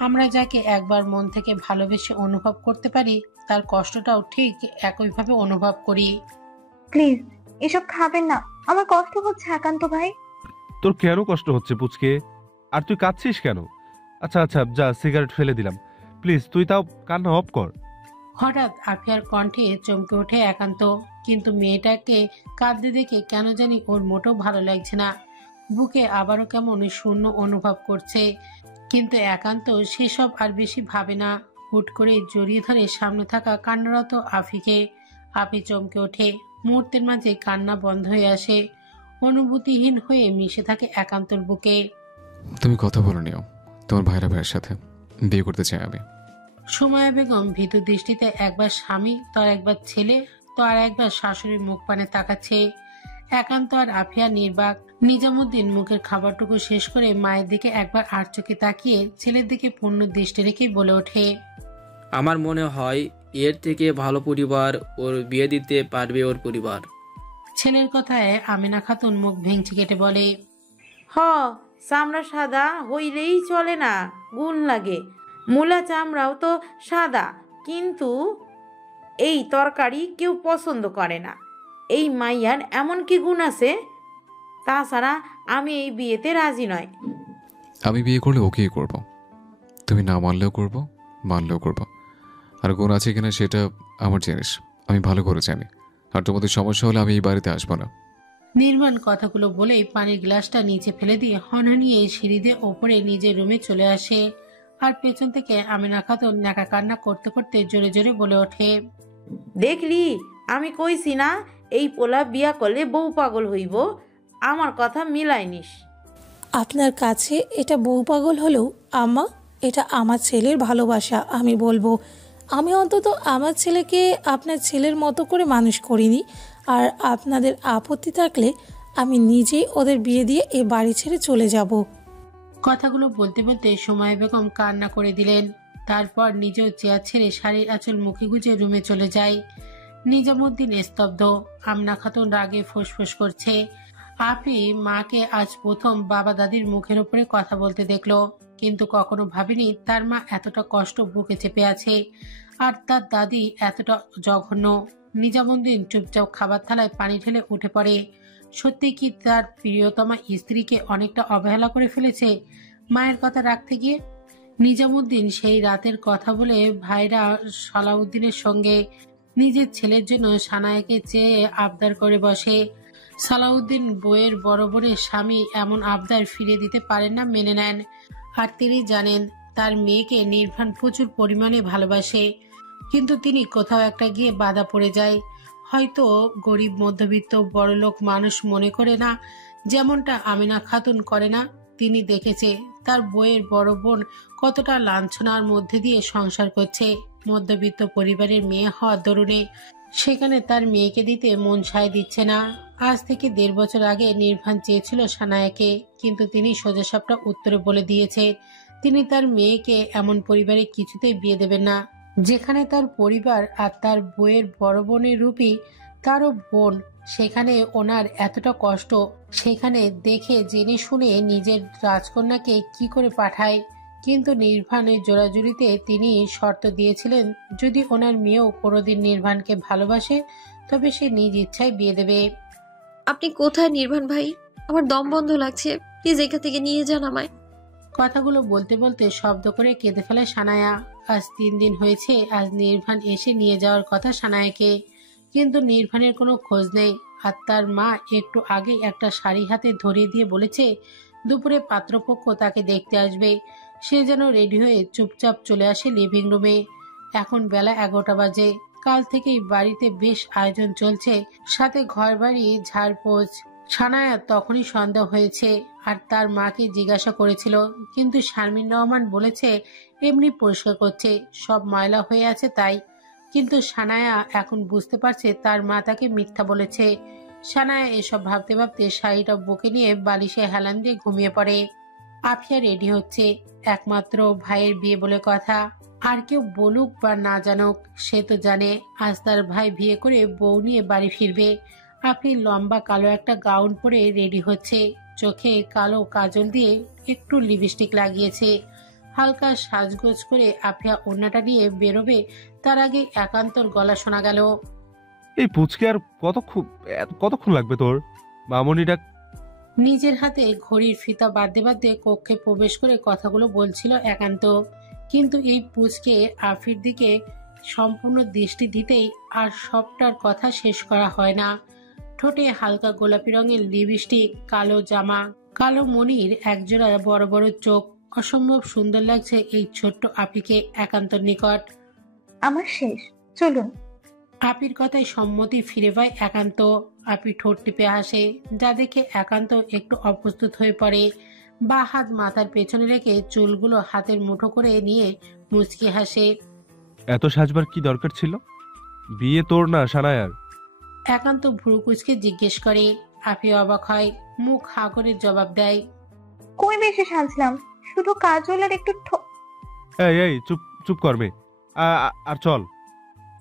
আমরা যাকে একবার মন থেকে ভালোবেসে অনুভব করতে পারি, তার কষ্টটাও ঠিক একইভাবে অনুভব করি। প্লিজ এসব খাবেন না, আমার কষ্ট হচ্ছে একান্ত ভাই। তোর কেন কষ্ট হচ্ছে পুচকে? আর তুই কাঁদছিস কেন? আচ্ছা আচ্ছা, যা, সিগারেট ফেলে দিলাম, প্লিজ তুই তাও কান্না অফ কর। হঠাৎ আফিয়ার কণ্ঠে চমকে ওঠে একান্ত, কিন্তু মেয়েটাকে কাঁদতে দেখে কেন জানি ওর মোটেও ভালো লাগছে না। বুকে আবারও কেমন শূন্য অনুভব করছে, কিন্তু একান্ত সেসব আর বেশি ভাবে না। হুট করে জড়িয়ে ধরে সামনে থাকা কান্নারত আফিকে। আফি চমকে ওঠে, মুহূর্তের মাঝে কান্না বন্ধ হয়ে আসে, অনুভূতিহীন হয়ে মিশে থাকে একান্তর বুকে। তুমি কথা বলে নিও তোমার ভাইয়ের সাথে, বিয়ে করতে চাই আমি। সুমাইয়া বেগম ভীতু দৃষ্টিতে একবার স্বামী, তো আর একবার ছেলে, তো আর একবার শাশুড়ির মুখ পানে তাকাচ্ছে। একান্ত আর আফিয়া নির্বাক। নিজামুদ্দিন মুখের খাবারটুকু শেষ করে মায়ের দিকে একবার আর চোখে তাকিয়ে ছেলের দিকে পূর্ণ দৃষ্টি রেখেই বলে ওঠে, আমার মনে হয় এর থেকে ভালো পরিবার ওর বিয়ে দিতে পারবে ওর পরিবার। ছেলের কথায় আমিনা খাতুন মুখ ভেঙচি কেটে বলে, হ, চামড়া সাদা হইলেই চলে না, গুণ লাগে। মূলা চামড়াও তো সাদা, কিন্তু এই তরকারি কেউ পছন্দ করে না। এই মাইয়ার এমন কি গুণ আছে? তাছাড়া আমি এই বিয়েতে রাজি নয়। আমি বিয়ে করলে ওকেই করব, তুমি না মানলেও করব, মানলেও করব। আর গুণ আছে কিনা সেটা আমার জিনিস, আমি ভালো করে জানি। আর তোমাদের সমস্যা হলে আমি এই বাড়িতে আসবো না। নির্বাণ কথাগুলো বলেই পানির গ্লাসটা নিচে ফেলে দিয়ে হনহনিয়ে সিঁড়ি দিয়ে ওপরে নিজের রুমে চলে আসে। আর পেছন থেকে আমিনা খাতুন নাকা কান্না করতে করতে জোরে জোরে বলে ওঠে, দেখলি, আমি কইছি না এই পোলা বিয়া করলে বউ পাগল হইব। আমার কথা মিলাই নিস। আপনার কাছে এটা বউ পাগল হলেও আম্মা, এটা আমার ছেলের ভালোবাসা। আমি বলবো, আমি অন্তত আমার ছেলেকে আপনার ছেলের মতো করে মানুষ করিনি। আর আপনাদের আপত্তি থাকলে আমি নিজেই ওদের বিয়ে দিয়ে এ বাড়ি ছেড়ে চলে যাব। কথাগুলো বলতে বলতে সুমাইয়া বেগম কান্না করে দিলেন। তারপর নিজেও চেয়ার ছেড়ে শাড়ির আঁচল মুখে গুজে রুমে চলে যায়। নিজামুদ্দিন স্তব্ধ। আমিনা খাতুন রাগে ফোঁসফোঁস করছে। আপনি মাকে আজ প্রথম বাবা দাদির মুখের উপরে কথা বলতে দেখলো, কিন্তু কখনো ভাবিনি তার মা এতটা কষ্ট বুকে চেপে আছে, আর তার দাদি এতটা জঘন্য। নিজামুদ্দিন চুপচাপ খাবার থালায় পানি ঢেলে উঠে পড়ে। সত্যি কি তার প্রিয়তমা স্ত্রীকে অনেকটা অবহেলা করে ফেলেছে মায়ের কথা রাখতে গিয়ে? নিজামুদ্দিন সেই রাতের কথা বলে ভাইরা সালাউদ্দিনের সঙ্গে নিজের ছেলের জন্য সানায়াকে চেয়ে আবদার করে বসে। সালাউদ্দিন বইয়ের বড় বোনের স্বামী এমন আবদার ফিরিয়ে দিতে পারেন না, মেনে নেন। আর তিনি জানেন তার মেয়েকে নির্ভান প্রচুর পরিমাণে ভালোবাসে, কিন্তু তিনি কোথাও একটা গিয়ে বাধা পড়ে যায়। হয়তো গরিব মধ্যবিত্ত বড়লোক মানুষ মনে করে না, যেমনটা আমিনা খাতুন করে না। তিনি দেখেছে তার বইয়ের বড় বোন কতটা লাঞ্ছনার মধ্যে দিয়ে সংসার করছে। মধ্যবিত্ত পরিবারের মেয়ে হওয়ার দরুনে সেখানে তার মেয়েকে দিতে মন সায় দিচ্ছে না। আজ থেকে 1.5 বছর আগে নির্ভান চেয়েছিল সানায়াকে, কিন্তু তিনি সোজাসাপটা উত্তরে বলে দিয়েছে তিনি তার মেয়েকে এমন পরিবারে কিছুতেই বিয়ে দেবেন না যেখানে তার পরিবার আর তার বইয়ের বড় বোনের রূপী তারও বোন, সেখানে ওনার এতটা কষ্ট, সেখানে দেখে জেনে শুনে নিজের রাজকন্যাকে কি করে পাঠায়। কিন্তু নির্ভানের জোড়াজুড়িতে তিনি শর্ত দিয়েছিলেন যদি ওনার মেয়েও কোনোদিন নির্ভানকে ভালোবাসে তবে সে নিজ ইচ্ছায় বিয়ে দেবে। আপনি কোথায় নির্ভান ভাই? আমার দম বন্ধ লাগছে, প্লিজ এখান থেকে নিয়ে যান আমায়। কথাগুলো বলতে বলতে শব্দ করে কেঁদে ফেলে সানায়া। আজ 3 দিন হয়েছে আজ নির্ভান এসে নিয়ে যাওয়ার কথা সানায়াকে, কিন্তু নির্ভানের কোনো খোঁজ নেই। আর তার মা একটু আগে একটা শাড়ি হাতে ধরিয়ে দিয়ে বলেছে দুপুরে পাত্রপক্ষ তাকে দেখতে আসবে। সে যেন রেডি হয়ে চুপচাপ চলে আসে লিভিং রুমে। এখন বেলা 11টা বাজে। কাল থেকেই বাড়িতে বেশ আয়োজন চলছে, সাথে ঘর বাড়ি ঝাড়পোছ। সানায়া তখনই সন্দেহ হয়েছে আর তার মাকে জিজ্ঞাসা করেছিল, কিন্তু শারমিন রহমান বলেছে এমনি পরিষ্কার করছে, সব ময়লা হয়ে আছে তাই। কিন্তু সানায়া এখন বুঝতে পারছে তার মা তাকে মিথ্যা বলেছে। সানায়া এসব ভাবতে ভাবতে শাড়িটা বুকে নিয়ে বালিশে হেলান দিয়ে ঘুমিয়ে পড়ে। আফিয়া রেডি হচ্ছে। একমাত্র ভাইয়ের বিয়ে বলে কথা, আর কেউ বলুক বা না জানুক সে তো জানে আজ তার ভাই বিয়ে করে বউ নিয়ে বাড়ি ফিরবে। আফি লম্বা কালো একটা গাউন পরে রেডি হচ্ছে। চোখে কালো কাজল দিয়ে একটু লিপস্টিক লাগিয়েছে। হালকা সাজগোজ করে আফিয়া ওড়নাটা নিয়ে বেরোবে, তার আগে একান্তর গলা শোনা গেল, এই পুচকে আর কতক্ষণ লাগবে তোর? মামনিটা নিজের হাতে ঘড়ির ফিতা বাঁধতে বাঁধতে কক্ষে প্রবেশ করে কথাগুলো বলছিল একান্ত। কিন্তু এই পুচকে আফির দিকে সম্পূর্ণ দৃষ্টি দিতেই আর সবটার কথা শেষ করা হয় না। ঠোঁটে হালকা গোলাপি রঙের লিপস্টিক, কালো জামা, কালো মনির একজোড়া বড় বড় চোখ। অসম্ভব সুন্দর লাগছে এই ছোট্ট আপিকে একান্তর নিকট। আমার শেষ, চলুন। আপির কথায় সম্মতি ফিরে পায় একান্ত। আপি ঠোঁট টিপে হাসে, যা দেখে একান্ত একটু অপ্রস্তুত হয়ে পড়ে। বা হাত মাথার পেছনে রেখে চুলগুলো হাতের মুঠো করে নিয়ে মুচকি হাসে। এত সাজবার কি দরকার ছিল? বিয়ে তোর না সানায়ার। একান্ত ভ্রু কুচকে জিজ্ঞেস করে। আপি অবাক হয়, মুখ হা করে জবাব দেয়, কই বেশি সাজলাম, শুধু কাজল আর একটু এই চুপ চুপ করবে আর চল।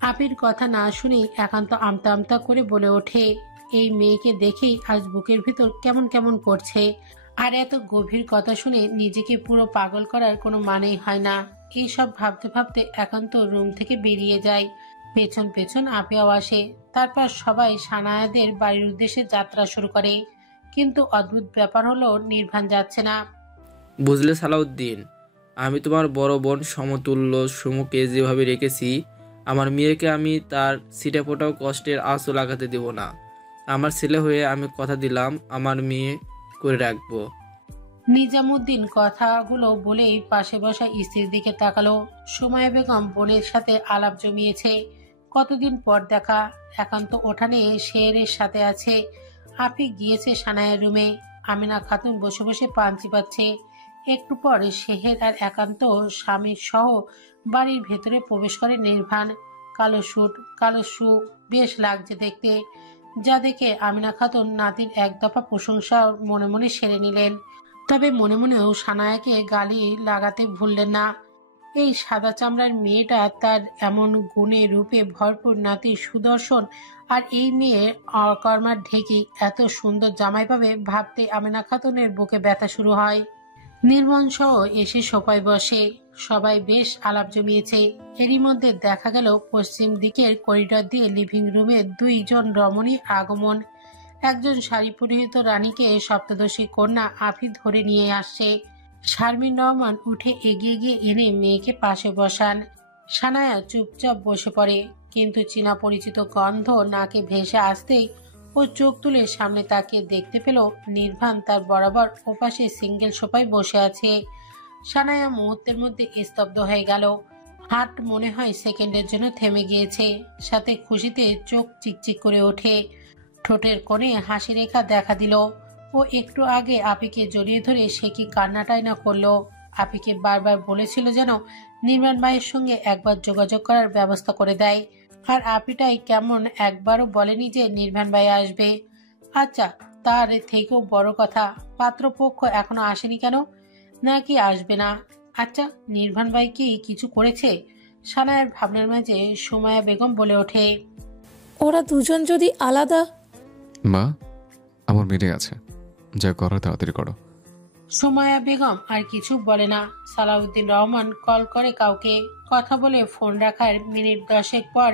আপির কথা না শুনে একান্ত আমতা আমতা করে বলে ওঠে, এই মেয়েকে দেখেই আজ বুকের ভিতর কেমন কেমন করছে। আর এত গভীর কথা শুনে নিজেকে পুরো পাগল করার কোনো মানেই হয় না। এইসব ভাবতে ভাবতে একান্ত রুম থেকে বেরিয়ে যায়। পেছন পেছন আপিয়াও আসে। তারপর সবাই সানায়াদের বাড়ির উদ্দেশ্যে যাত্রা শুরু করে। কিন্তু অদ্ভুত ব্যাপার হলো নির্ভান যাচ্ছে না। বুঝলে সালাউদ্দিন, আমি তোমার বড় বোন সমতুল্য সুমুকে যেভাবে রেখেছি, আমার মেয়েকে আমি তার সিটে ফোটাও কষ্টের আঁচও লাগাতে দেব না। আমার ছেলে হয়ে আমি কথা দিলাম আমার মেয়ে করে রাখবো। নিজামুদ্দিন কথাগুলো বলেই পাশে বসা স্ত্রীর দিকে তাকালো। সুমাইয়া বেগম বোনের সাথে আলাপ জমিয়েছে। কতদিন পর দেখা। একান্ত ওঠানে শেরের সাথে আছে। আফি গিয়েছে সানায়ার রুমে। আমিনা খাতুন বসে বসে পান চিবাচ্ছে। একটু পর শেহের আর একান্ত স্বামীর সহ বাড়ির ভেতরে প্রবেশ করে নির্ভান। কালো স্যুট, কালো শু, বেশ লাগছে দেখতে। যা দেখে আমিনা খাতুন নাতির এক দফা প্রশংসা মনে মনে সেরে নিলেন। তবে মনে মনেও সানায়াকে গালি লাগাতে ভুললেন না। এই সাদা চামড়ার মেয়েটা তার এমন গুণে রূপে ভরপুর নাতি সুদর্শন, আর এই মেয়ের অকর্মার ঢেকে এত সুন্দর জামাই পাবে ভাবতে আমেনা খাতুনের বুকে ব্যথা শুরু হয়। নির্মল সহ এসে সোফায় বসে। সবাই বেশ আলাপ জমিয়েছে। এরই মধ্যে দেখা গেল পশ্চিম দিকের করিডর দিয়ে লিভিং রুমে দুইজন রমণীর আগমন। একজন শাড়ি পরিহিত রানীকে সপ্তদশী কন্যা আফি ধরে নিয়ে আসছে। শারমিন রহমান উঠে এগিয়ে গিয়ে এনে মেয়েকে পাশে বসান। সানায়া চুপচাপ বসে পড়ে, কিন্তু চীনা পরিচিত গন্ধ নাকে ভেসে আসতেই ও চোখ তুলে সামনে তাকিয়ে দেখতে পেল নির্বাণ তার বরাবর ওপাশে সিঙ্গেল সোফায় বসে আছে। সানায়া মুহূর্তের মধ্যে স্তব্ধ হয়ে গেল। হাত মনে হয় সেকেন্ডের জন্য থেমে গিয়েছে, সাথে খুশিতে চোখ চিকচিক করে ওঠে। ঠোঁটের কোণে হাসি রেখা দেখা দিল। ও একটু আগে আপিকে জড়িয়ে ধরে সে কি কান্নাটাই না করলো। আপিকে বারবার বলেছিল যেন নির্মাণ মায়ের সঙ্গে একবার যোগাযোগ করার ব্যবস্থা করে দেয়, আর আপিটাই কেমন একবারও বলেনি যে নির্মাণ ভাই আসবে। আচ্ছা, তার থেকেও বড় কথা, পাত্রপক্ষ এখনো আসেনি কেন? নাকি আসবে না? আচ্ছা, নির্বাণ ভাই কি কিছু করেছে? সানায়ার ভাবনার মাঝে সুমায়া বেগম বলে ওঠে, ওরা দুজন যদি আলাদা। মা, আমার মিটিং আছে, যা করার তাড়াতাড়ি করো। সুমায়া বেগম আর কিছু বলে না। সালাউদ্দিন রহমান কল করে কাউকে। কথা বলে ফোন রাখার মিনিট 10 পর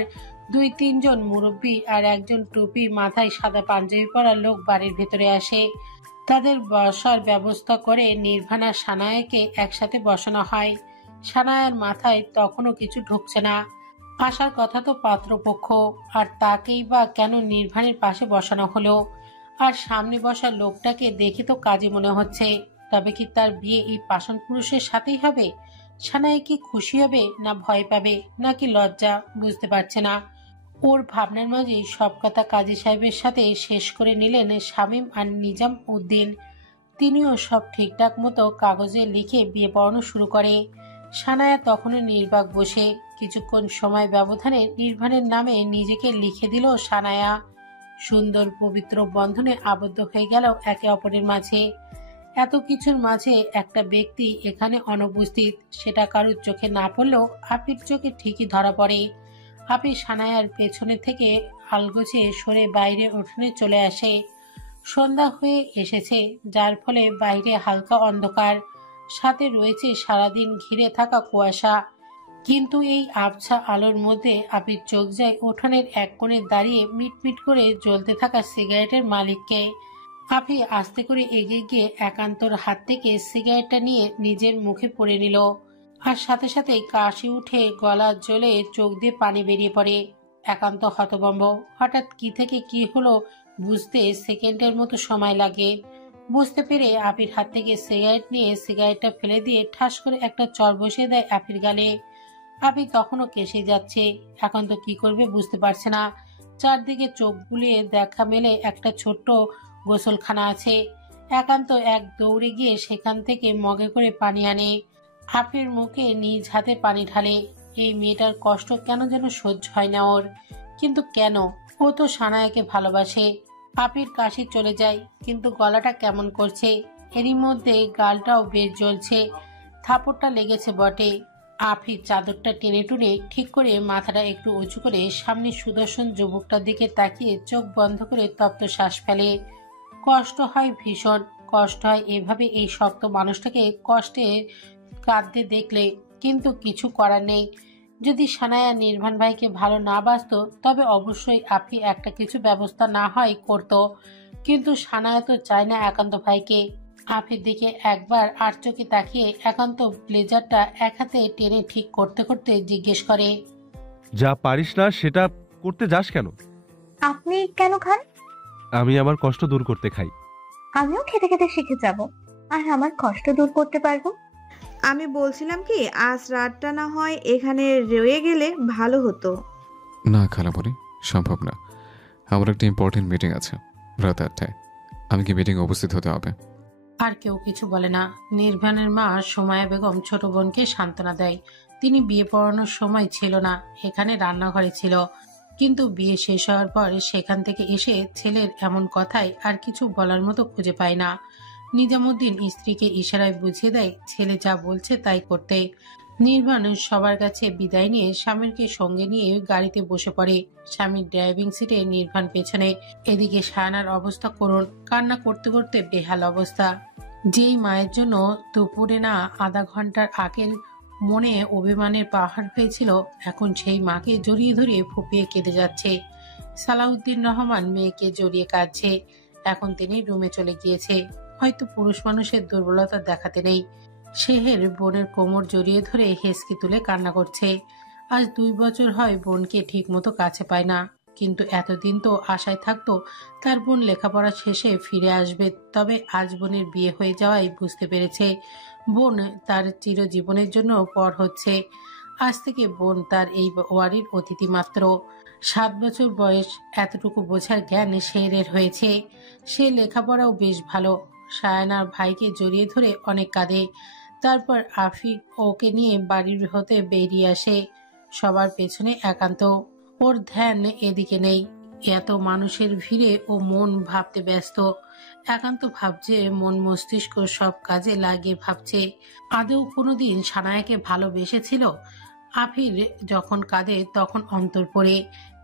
2-3 জন মুরব্বী আর একজন টুপি মাথায় সাদা পাঞ্জাবি পরা লোক বাড়ির ভেতরে আসে। তাদের বসার ব্যবস্থা করে নির্বাণ আর সানায়াকে একসাথে বসানো হয়। সানায়ার মাথায় তখনও কিছু ঢুকছে না। আসার কথা তো পাত্রপক্ষ, আর তাকেই বা কেন নির্বাণের পাশে বসানো হলো? আর সামনে বসা লোকটাকে দেখে তো কাজে মনে হচ্ছে। তবে কি তার বিয়ে এই পাষাণ পুরুষের সাথেই হবে? সানায়া কি খুশি হবে, না ভয় পাবে, নাকি লজ্জা, বুঝতে পারছে না। ওর ভাবনার মাঝে সব কথা কাজী সাহেবের সাথে শেষ করে নিলেন শামীম আর নিজাম উদ্দিন। তিনিও সব ঠিকঠাক মতো কাগজে লিখে বিয়ে পড়ানো শুরু করে। সানায়া তখনও নির্বাক বসে। কিছুক্ষণ সময় ব্যবধানে নির্বাণের নামে নিজেকে লিখে দিল সানায়া। সুন্দর পবিত্র বন্ধনে আবদ্ধ হয়ে গেল একে অপরের মাঝে। এত কিছুর মাঝে একটা ব্যক্তি এখানে অনুপস্থিত, সেটা কারোর চোখে না পড়লেও আপির চোখে ঠিকই ধরা পড়ে। আপি সানায়ার পেছনে থেকে আলগোছে সরে বাইরে উঠোনে চলে আসে। সন্ধ্যা হয়ে এসেছে, যার ফলে বাইরে হালকা অন্ধকার, সাথে রয়েছে সারাদিন ঘিরে থাকা কুয়াশা। কিন্তু এই আবছা আলোর মধ্যে আপির চোখ যায় উঠোনের এক কোণে দাঁড়িয়ে মিটমিট করে জ্বলতে থাকা সিগারেটের মালিককে। আপি আস্তে করে এগিয়ে গিয়ে একান্তর হাত থেকে সিগারেটটা নিয়ে নিজের মুখে পড়ে নিল, আর সাথে সাথে কাশি উঠে গলা জ্বলে চোখ দিয়ে পানি বেরিয়ে পড়ে। একান্ত হতভম্ব। হঠাৎ কি থেকে কি হলো বুঝতে সেকেন্ডের মতো সময় লাগে। বুঝতে পেরে আপির হাত থেকে সিগারেট নিয়ে সিগারেটটা ফেলে দিয়ে ঠাস করে একটা চড় বসিয়ে দেয় আপির গালে। আপি তখনও কেসে যাচ্ছে। এখন তো কি করবে বুঝতে পারছে না। চারদিকে চোখ বুলিয়ে দেখা মেলে একটা ছোট্ট গোসলখানা আছে। একান্ত এক দৌড়ে গিয়ে সেখান থেকে মগে করে পানি আনে। আপির মুখে নিজ হাতে পানি ঢালে। এই মেয়েটার কষ্ট কেন যেন সহ্য হয় না ওর। কিন্তু কেন? ও তো সানায়াকে ভালোবাসে। আপির কাশি চলে যায়, কিন্তু গলাটা কেমন করছে। এরই মধ্যে গালটাও বেশ জ্বলছে। থাপড়টা লেগেছে বটে। আফি চাদরটা টেনে টুনে ঠিক করে মাথাটা একটু উঁচু করে সামনে সুদর্শন যুবকটার দিকে তাকিয়ে চোখ বন্ধ করে তপ্ত শ্বাস ফেলে। কষ্ট হয়, ভীষণ কষ্ট হয় এভাবে এই শক্ত মানুষটাকে কষ্টে কাঁদতে দেখলে। কিন্তু কিছু করার নেই। যদি সানায়া নির্বাণ ভাইকে ভালো না বাসত, তবে অবশ্যই আফি একটা কিছু ব্যবস্থা না হয় করত। কিন্তু সানায়া তো চায় না একান্ত ভাইকে। আফির দিকে একবার আর চোখে তাকিয়ে একান্ত ব্লেজারটা এক হাতে টেনে ঠিক করতে করতে জিজ্ঞেস করে, যা পারিস না সেটা করতে যাস কেন? আপনি কেন খান? আমি আমার কষ্ট দূর করতে খাই। আমিও খেতে খেতে শিখে যাব, আর আমার কষ্ট দূর করতে পারবো। আমি বলছিলাম কি, আজ রাতটা না হয় এখানে রয়ে গেলে ভালো হতো। না খালামণি, সম্ভব না। আমার একটা ইম্পর্টেন্ট মিটিং আছে রাত 8টায়। আমি কি মিটিং উপস্থিত হতে হবে? আর কেউ কিছু বলে না। নির্বাণের মা সুমায়া বেগম ছোট বোনকে সান্ত্বনা দেয়। তিনি বিয়ে পড়ানোর সময় ছিল না, এখানে রান্নাঘরে ছিল। কিন্তু বিয়ে শেষ হওয়ার পর সেখান থেকে এসে ছেলের এমন কথায় আর কিছু বলার মতো খুঁজে পায় না। নিজামুদ্দিন স্ত্রীকে ইশারায় বুঝিয়ে দেয় ছেলে যা বলছে তাই করতে। নির্বাণ সবার কাছে বিদায় নিয়ে স্বামীরকে সঙ্গে নিয়ে গাড়িতে বসে পড়ে। স্বামীর ড্রাইভিং সিটে, নির্বাণ পেছনে। এদিকে সায়নার অবস্থা করুণ, কান্না করতে করতে বেহাল অবস্থা। যেই মায়ের জন্য দুপুরে না আধা ঘন্টার আগের মনে অভিমানের পাহাড় হয়েছিল, এখন সেই মাকে জড়িয়ে ধরিয়ে ফুপিয়ে কেঁদে যাচ্ছে। সালাউদ্দিন রহমান মেয়েকে জড়িয়ে কাঁদছে। এখন তিনি রুমে চলে গিয়েছে। হয়তো পুরুষ মানুষের দুর্বলতা দেখাতে নেই। শেহের বোনের কোমর জড়িয়ে ধরে হেসকি তুলে কান্না করছে। আজ 2 বছর হয় বোনকে ঠিক মতো কাছে পায় না, কিন্তু এতদিন তো আশায় থাকতো তার বোন লেখাপড়া শেষে ফিরে আসবে। তবে আজ বোনের বিয়ে হয়ে যাওয়ায় বুঝতে পেরেছে বোন তার চিরজীবনের জন্য পর হচ্ছে। আজ থেকে বোন তার এই ওয়ারির অতিথি মাত্র। 7 বছর বয়স, এতটুকু বোঝার জ্ঞান শেরের হয়েছে। সে লেখাপড়াও বেশ ভালো। সায়নার ভাইকে জড়িয়ে ধরে অনেক কাঁদে। তারপর আফিক ওকে নিয়ে বাড়ির হতে বেরিয়ে আসে। সবার পেছনে একান্ত, ওর ধ্যান এদিকে নেই। এত মানুষের ভিড়ে ও মন ভাবতে ব্যস্ত। একান্ত ভাবছে, মন মস্তিষ্ক সব কাজে লাগিয়ে ভাবছে আদৌ কোনোদিন সানায়াকে ভালোবেসেছিল। আফির যখন কাঁদে তখন অন্তর পড়ে,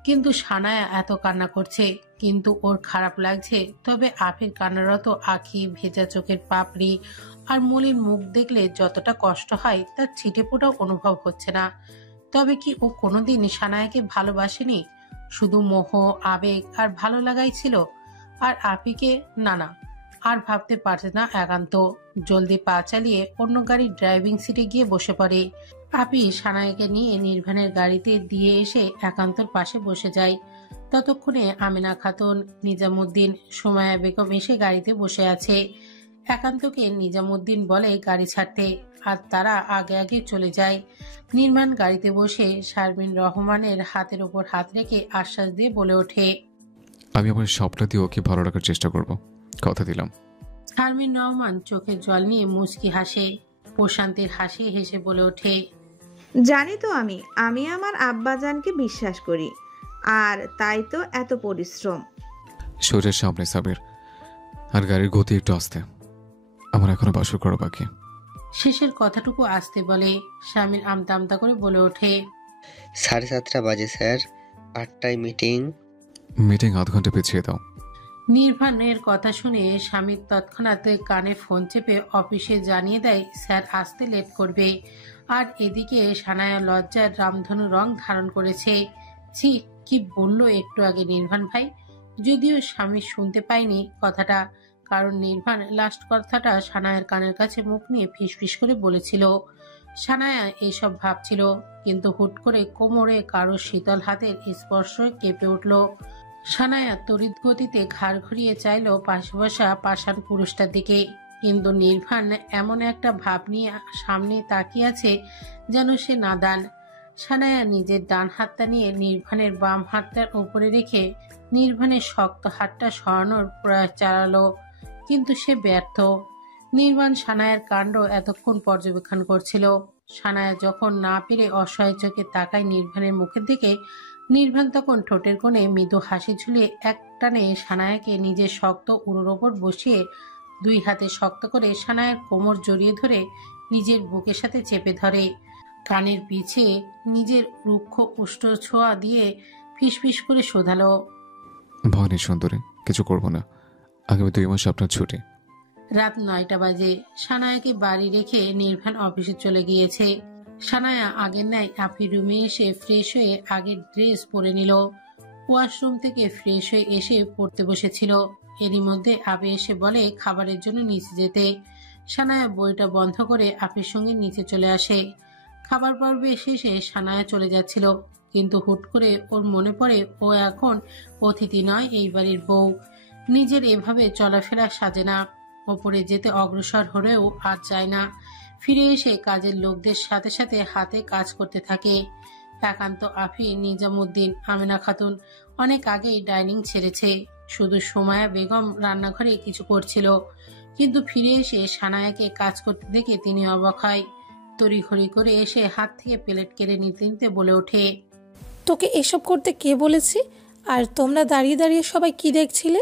কিন্তু সানায়া এত কান্না করছে, কিন্তু ওর খারাপ লাগছে। তবে আফির কান্নারত আঁখি, ভেজা চোখের পাপড়ি আর মলিন মুখ দেখলে যতটা কষ্ট হয় তার ছিটেফোঁটাও অনুভব হচ্ছে না। তবে কি ও কোনোদিন সানায়াকে ভালোবাসেনি? শুধু মোহ, আবেগ আর ভালো লাগাই ছিল। আর আফিকে না, আর ভাবতে পারছে না একান্ত। জলদি পা চালিয়ে অন্য গাড়ির ড্রাইভিং সিটে গিয়ে বসে পড়ে। আপি সানায়াকে নিয়ে নির্বাণের গাড়িতে দিয়ে এসে একান্তর পাশে বসে যায়। ততক্ষণে আমিনা খাতুন, নিজামুদ্দিন, সুমায়া বেগম এসে গাড়িতে বসে আছে। একান্তকে নিজামুদ্দিন বলে গাড়ি ছাড়তে, আর তারা আগে আগে চলে যায়। নির্মাণ গাড়িতে বসে শারমিন রহমানের হাতের ওপর হাত রেখে আশ্বাস দিয়ে বলে ওঠে, আমি আমার সবটা দিয়ে ওকে ভালো রাখার চেষ্টা করব, কথা দিলাম। শারমিন রহমান চোখে জল নিয়ে মুচকি হাসে। প্রশান্তির হাসি হেসে বলে ওঠে, জানি তো আমি আমার আব্বাজানকে বিশ্বাস করি, আর তাই তো এত পরিশ্রম। সোজা সামনে সাবির, আর গাড়ির গতি একটু আস্তে, আমার এখনো বাসর করা বাকি। শেষের কথাটুকু আসতে বলে। স্বামীর আমতা আমতা করে বলে ওঠে, 7:30 বাজে স্যার, 8টায় মিটিং। মিটিং আধ ঘন্টা পিছিয়ে দাও। নির্বাণের কথা শুনে স্বামীর তৎক্ষণাৎ কানে ফোন চেপে অফিসে জানিয়ে দেয় স্যার আসতে লেট করবে। আর এদিকে সানায়া লজ্জার রামধনু রং ধারণ করেছে। ছি, কি বললো একটু আগে নির্বাণ ভাই? যদিও স্বামী শুনতে পায়নি কথাটা, কারণ নির্বাণ লাস্ট কথাটা সানায়ার কানের কাছে মুখ নিয়ে ফিসফিস করে বলেছিল। সানায়া এইসব ভাবছিল, কিন্তু হুট করে কোমরে কারো শীতল হাতের স্পর্শ কেঁপে উঠল। সানায়া তড়িৎ গতিতে ঘাড় ঘুরিয়ে চাইল পাশে বসা পাষাণ পুরুষটার দিকে, কিন্তু নির্বাণ এমন একটা ভাব নিয়ে সামনে তাকিয়ে আছে যেন সে নাদান। সানায়া নিজের ডান হাতটা নিয়ে নির্বাণের বাম হাতটার উপরে রেখে নির্বাণের শক্ত হাতটা সরানোর প্রয়াস চালালো, কিন্তু সে ব্যর্থ। নির্বাণ সানায়ার কাণ্ড এতক্ষণ পর্যবেক্ষণ করছিল। সানায়া যখন না পেরে অসহায় চোখে তাকায় নির্বাণের মুখের দিকে, নির্বাণ তখন ঠোঁটের কোণে মৃদু হাসি ঝুলিয়ে একটানে সানায়াকে নিজের শক্ত উরুর ওপর বসিয়ে 2 হাতে শক্ত করে সানায়ার কোমর জড়িয়ে ধরে নিজের বুকের সাথে চেপে ধরে। কানের পিছে নিজের রুক্ষ উষ্ঠ ছোঁয়া দিয়ে ফিসফিস করে শোধালো, ভয় নেই সুন্দরী, কিছু করবো না, আগামী 2 মাস আপনার ছুটি। রাত 9টা বাজে। সানায়াকে বাড়ি রেখে নির্বাণ অফিসে চলে গিয়েছে। সানায়া আগের ন্যায় আফির রুমে এসে ফ্রেশ হয়ে আগের ড্রেস পরে নিল। ওয়াশরুম থেকে ফ্রেশ হয়ে এসে পড়তে বসেছিল। এরই মধ্যে আবি এসে বলে খাবারের জন্য নিচে যেতে। সানায়া বইটা বন্ধ করে আফির সঙ্গে নিচে চলে আসে। খাবার পর্বে শেষে সানায়া চলে যাচ্ছিল, কিন্তু হুট করে ওর মনে পড়ে ও এখন অতিথি নয়, এই বাড়ির বউ। নিজের এভাবে চলাফেরা সাজে না। ওপরে যেতে অগ্রসর হলেও আর যায় না। ফিরে এসে কাজের লোকদের সাথে সাথে হাতে কাজ করতে থাকে। একান্ত, আফি, নিজামুদ্দিন, আমিনা খাতুন অনেক আগেই ডাইনিং ছেড়েছে। শুধু সুমায়া বেগম রান্নাঘরে কিছু করছিল, কিন্তু ফিরে এসে সানায়াকে কাজ করতে দেখে তিনি অবাক হয়। তড়িঘড়ি করে এসে হাত থেকে প্লেট কেড়ে নিতে নিতে বলে ওঠে, তোকে এসব করতে কে বলেছে? আর তোমরা দাঁড়িয়ে দাঁড়িয়ে সবাই কি দেখছিলে?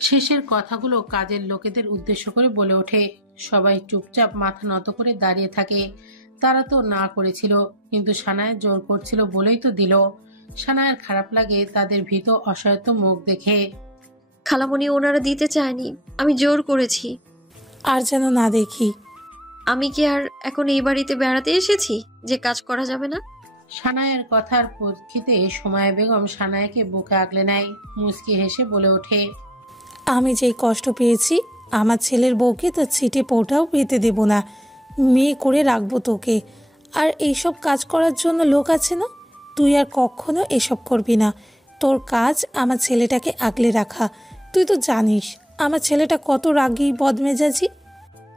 শেষের কথাগুলো কাজের লোকেদের উদ্দেশ্য করে বলে ওঠে। সবাই চুপচাপ মাথা নত করে দাঁড়িয়ে থাকে। তারা তো না করেছিল, কিন্তু সানায়া জোর করছিল বলেই তো দিল। সানায়ার খারাপ লাগে তাদের ভীত অসহায়ত্ব মুখ দেখে। খালামণি, ওনারা দিতে চায়নি, আমি জোর করেছি। আর যেন না দেখি। আমি কি আর এখন এই বাড়িতে বেড়াতে এসেছি যে কাজ করা যাবে না? সানায়ার কথার প্রেক্ষিতে সুমাইয়া বেগম সানায়াকে বুকে আগলে নেয়। মুচকি হেসে বলে ওঠে, আমি যেই কষ্ট পেয়েছি, আমার ছেলের বউকে তো ছিটে পোটাও পেতে দেব না। মেয়ে করে রাখবো তোকে। আর এইসব কাজ করার জন্য লোক আছে না? তুই আর কখনো এসব করবি না। তোর কাজ আমার ছেলেটাকে আগলে রাখা। তুই তো জানিস আমার ছেলেটা কত রাগী বদমেজাজি।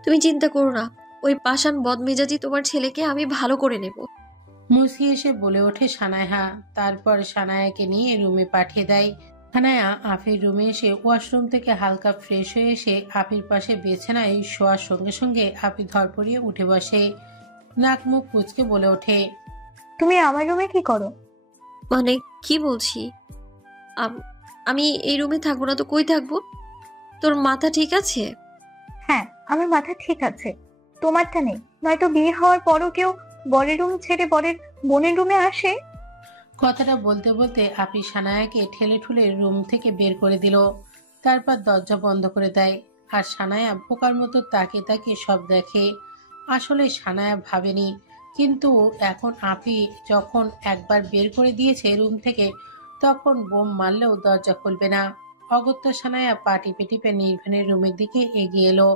তুমি চিন্তা করো না, ওই পাষাণ বদমেজাজি তোমার ছেলেকে আমি ভালো করে নেব। মুচকি এসে বলে ওঠে সানায়া। তারপর সানায়াকে নিয়ে রুমে পাঠিয়ে দেয়। সানায়া আফির রুমে এসে ওয়াশরুম থেকে হালকা ফ্রেশ হয়ে এসে আফির পাশে বিছানায় শোয়ার সঙ্গে সঙ্গে আফি ধরপড়িয়ে উঠে বসে। নাক মুখ কুচকে বলে ওঠে, তুমি আমার রুমে কি করো? মানে কি বলছি? আমি এই রুমে থাকবো না তো কই থাকবো? তোর মাথা ঠিক আছে? হ্যাঁ, আমার মাথা ঠিক আছে, তোমারটা নেই। নয়তো বিয়ে হওয়ার পরও কেউ বরের রুম ছেড়ে বরের বোনের রুমে আসে? কথাটা বলতে বলতে আফি সানায়াকে ঠেলে ঠুলে রুম থেকে বের করে দিল। তারপর দরজা বন্ধ করে দেয়। আর সানায়া বোকার মতো তাকিয়ে তাকিয়ে সব দেখে। আসলে সানায়া ভাবেনি, কিন্তু এখন আফি যখন একবার বের করে দিয়েছে রুম থেকে, তখন বোম মারলেও দরজা খুলবে না। অগত্যা সানায়া পা টিপে টিপে নির্বাণের রুমের দিকে এগিয়ে এলো।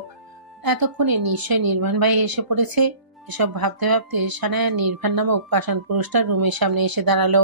এতক্ষণে নিশ্চয় নির্বাণ ভাই এসে পড়েছে। এসব ভাবতে ভাবতে সানায়া নির্বাণ নামক পাষাণ পুরুষটার রুমের সামনে এসে দাঁড়ালো।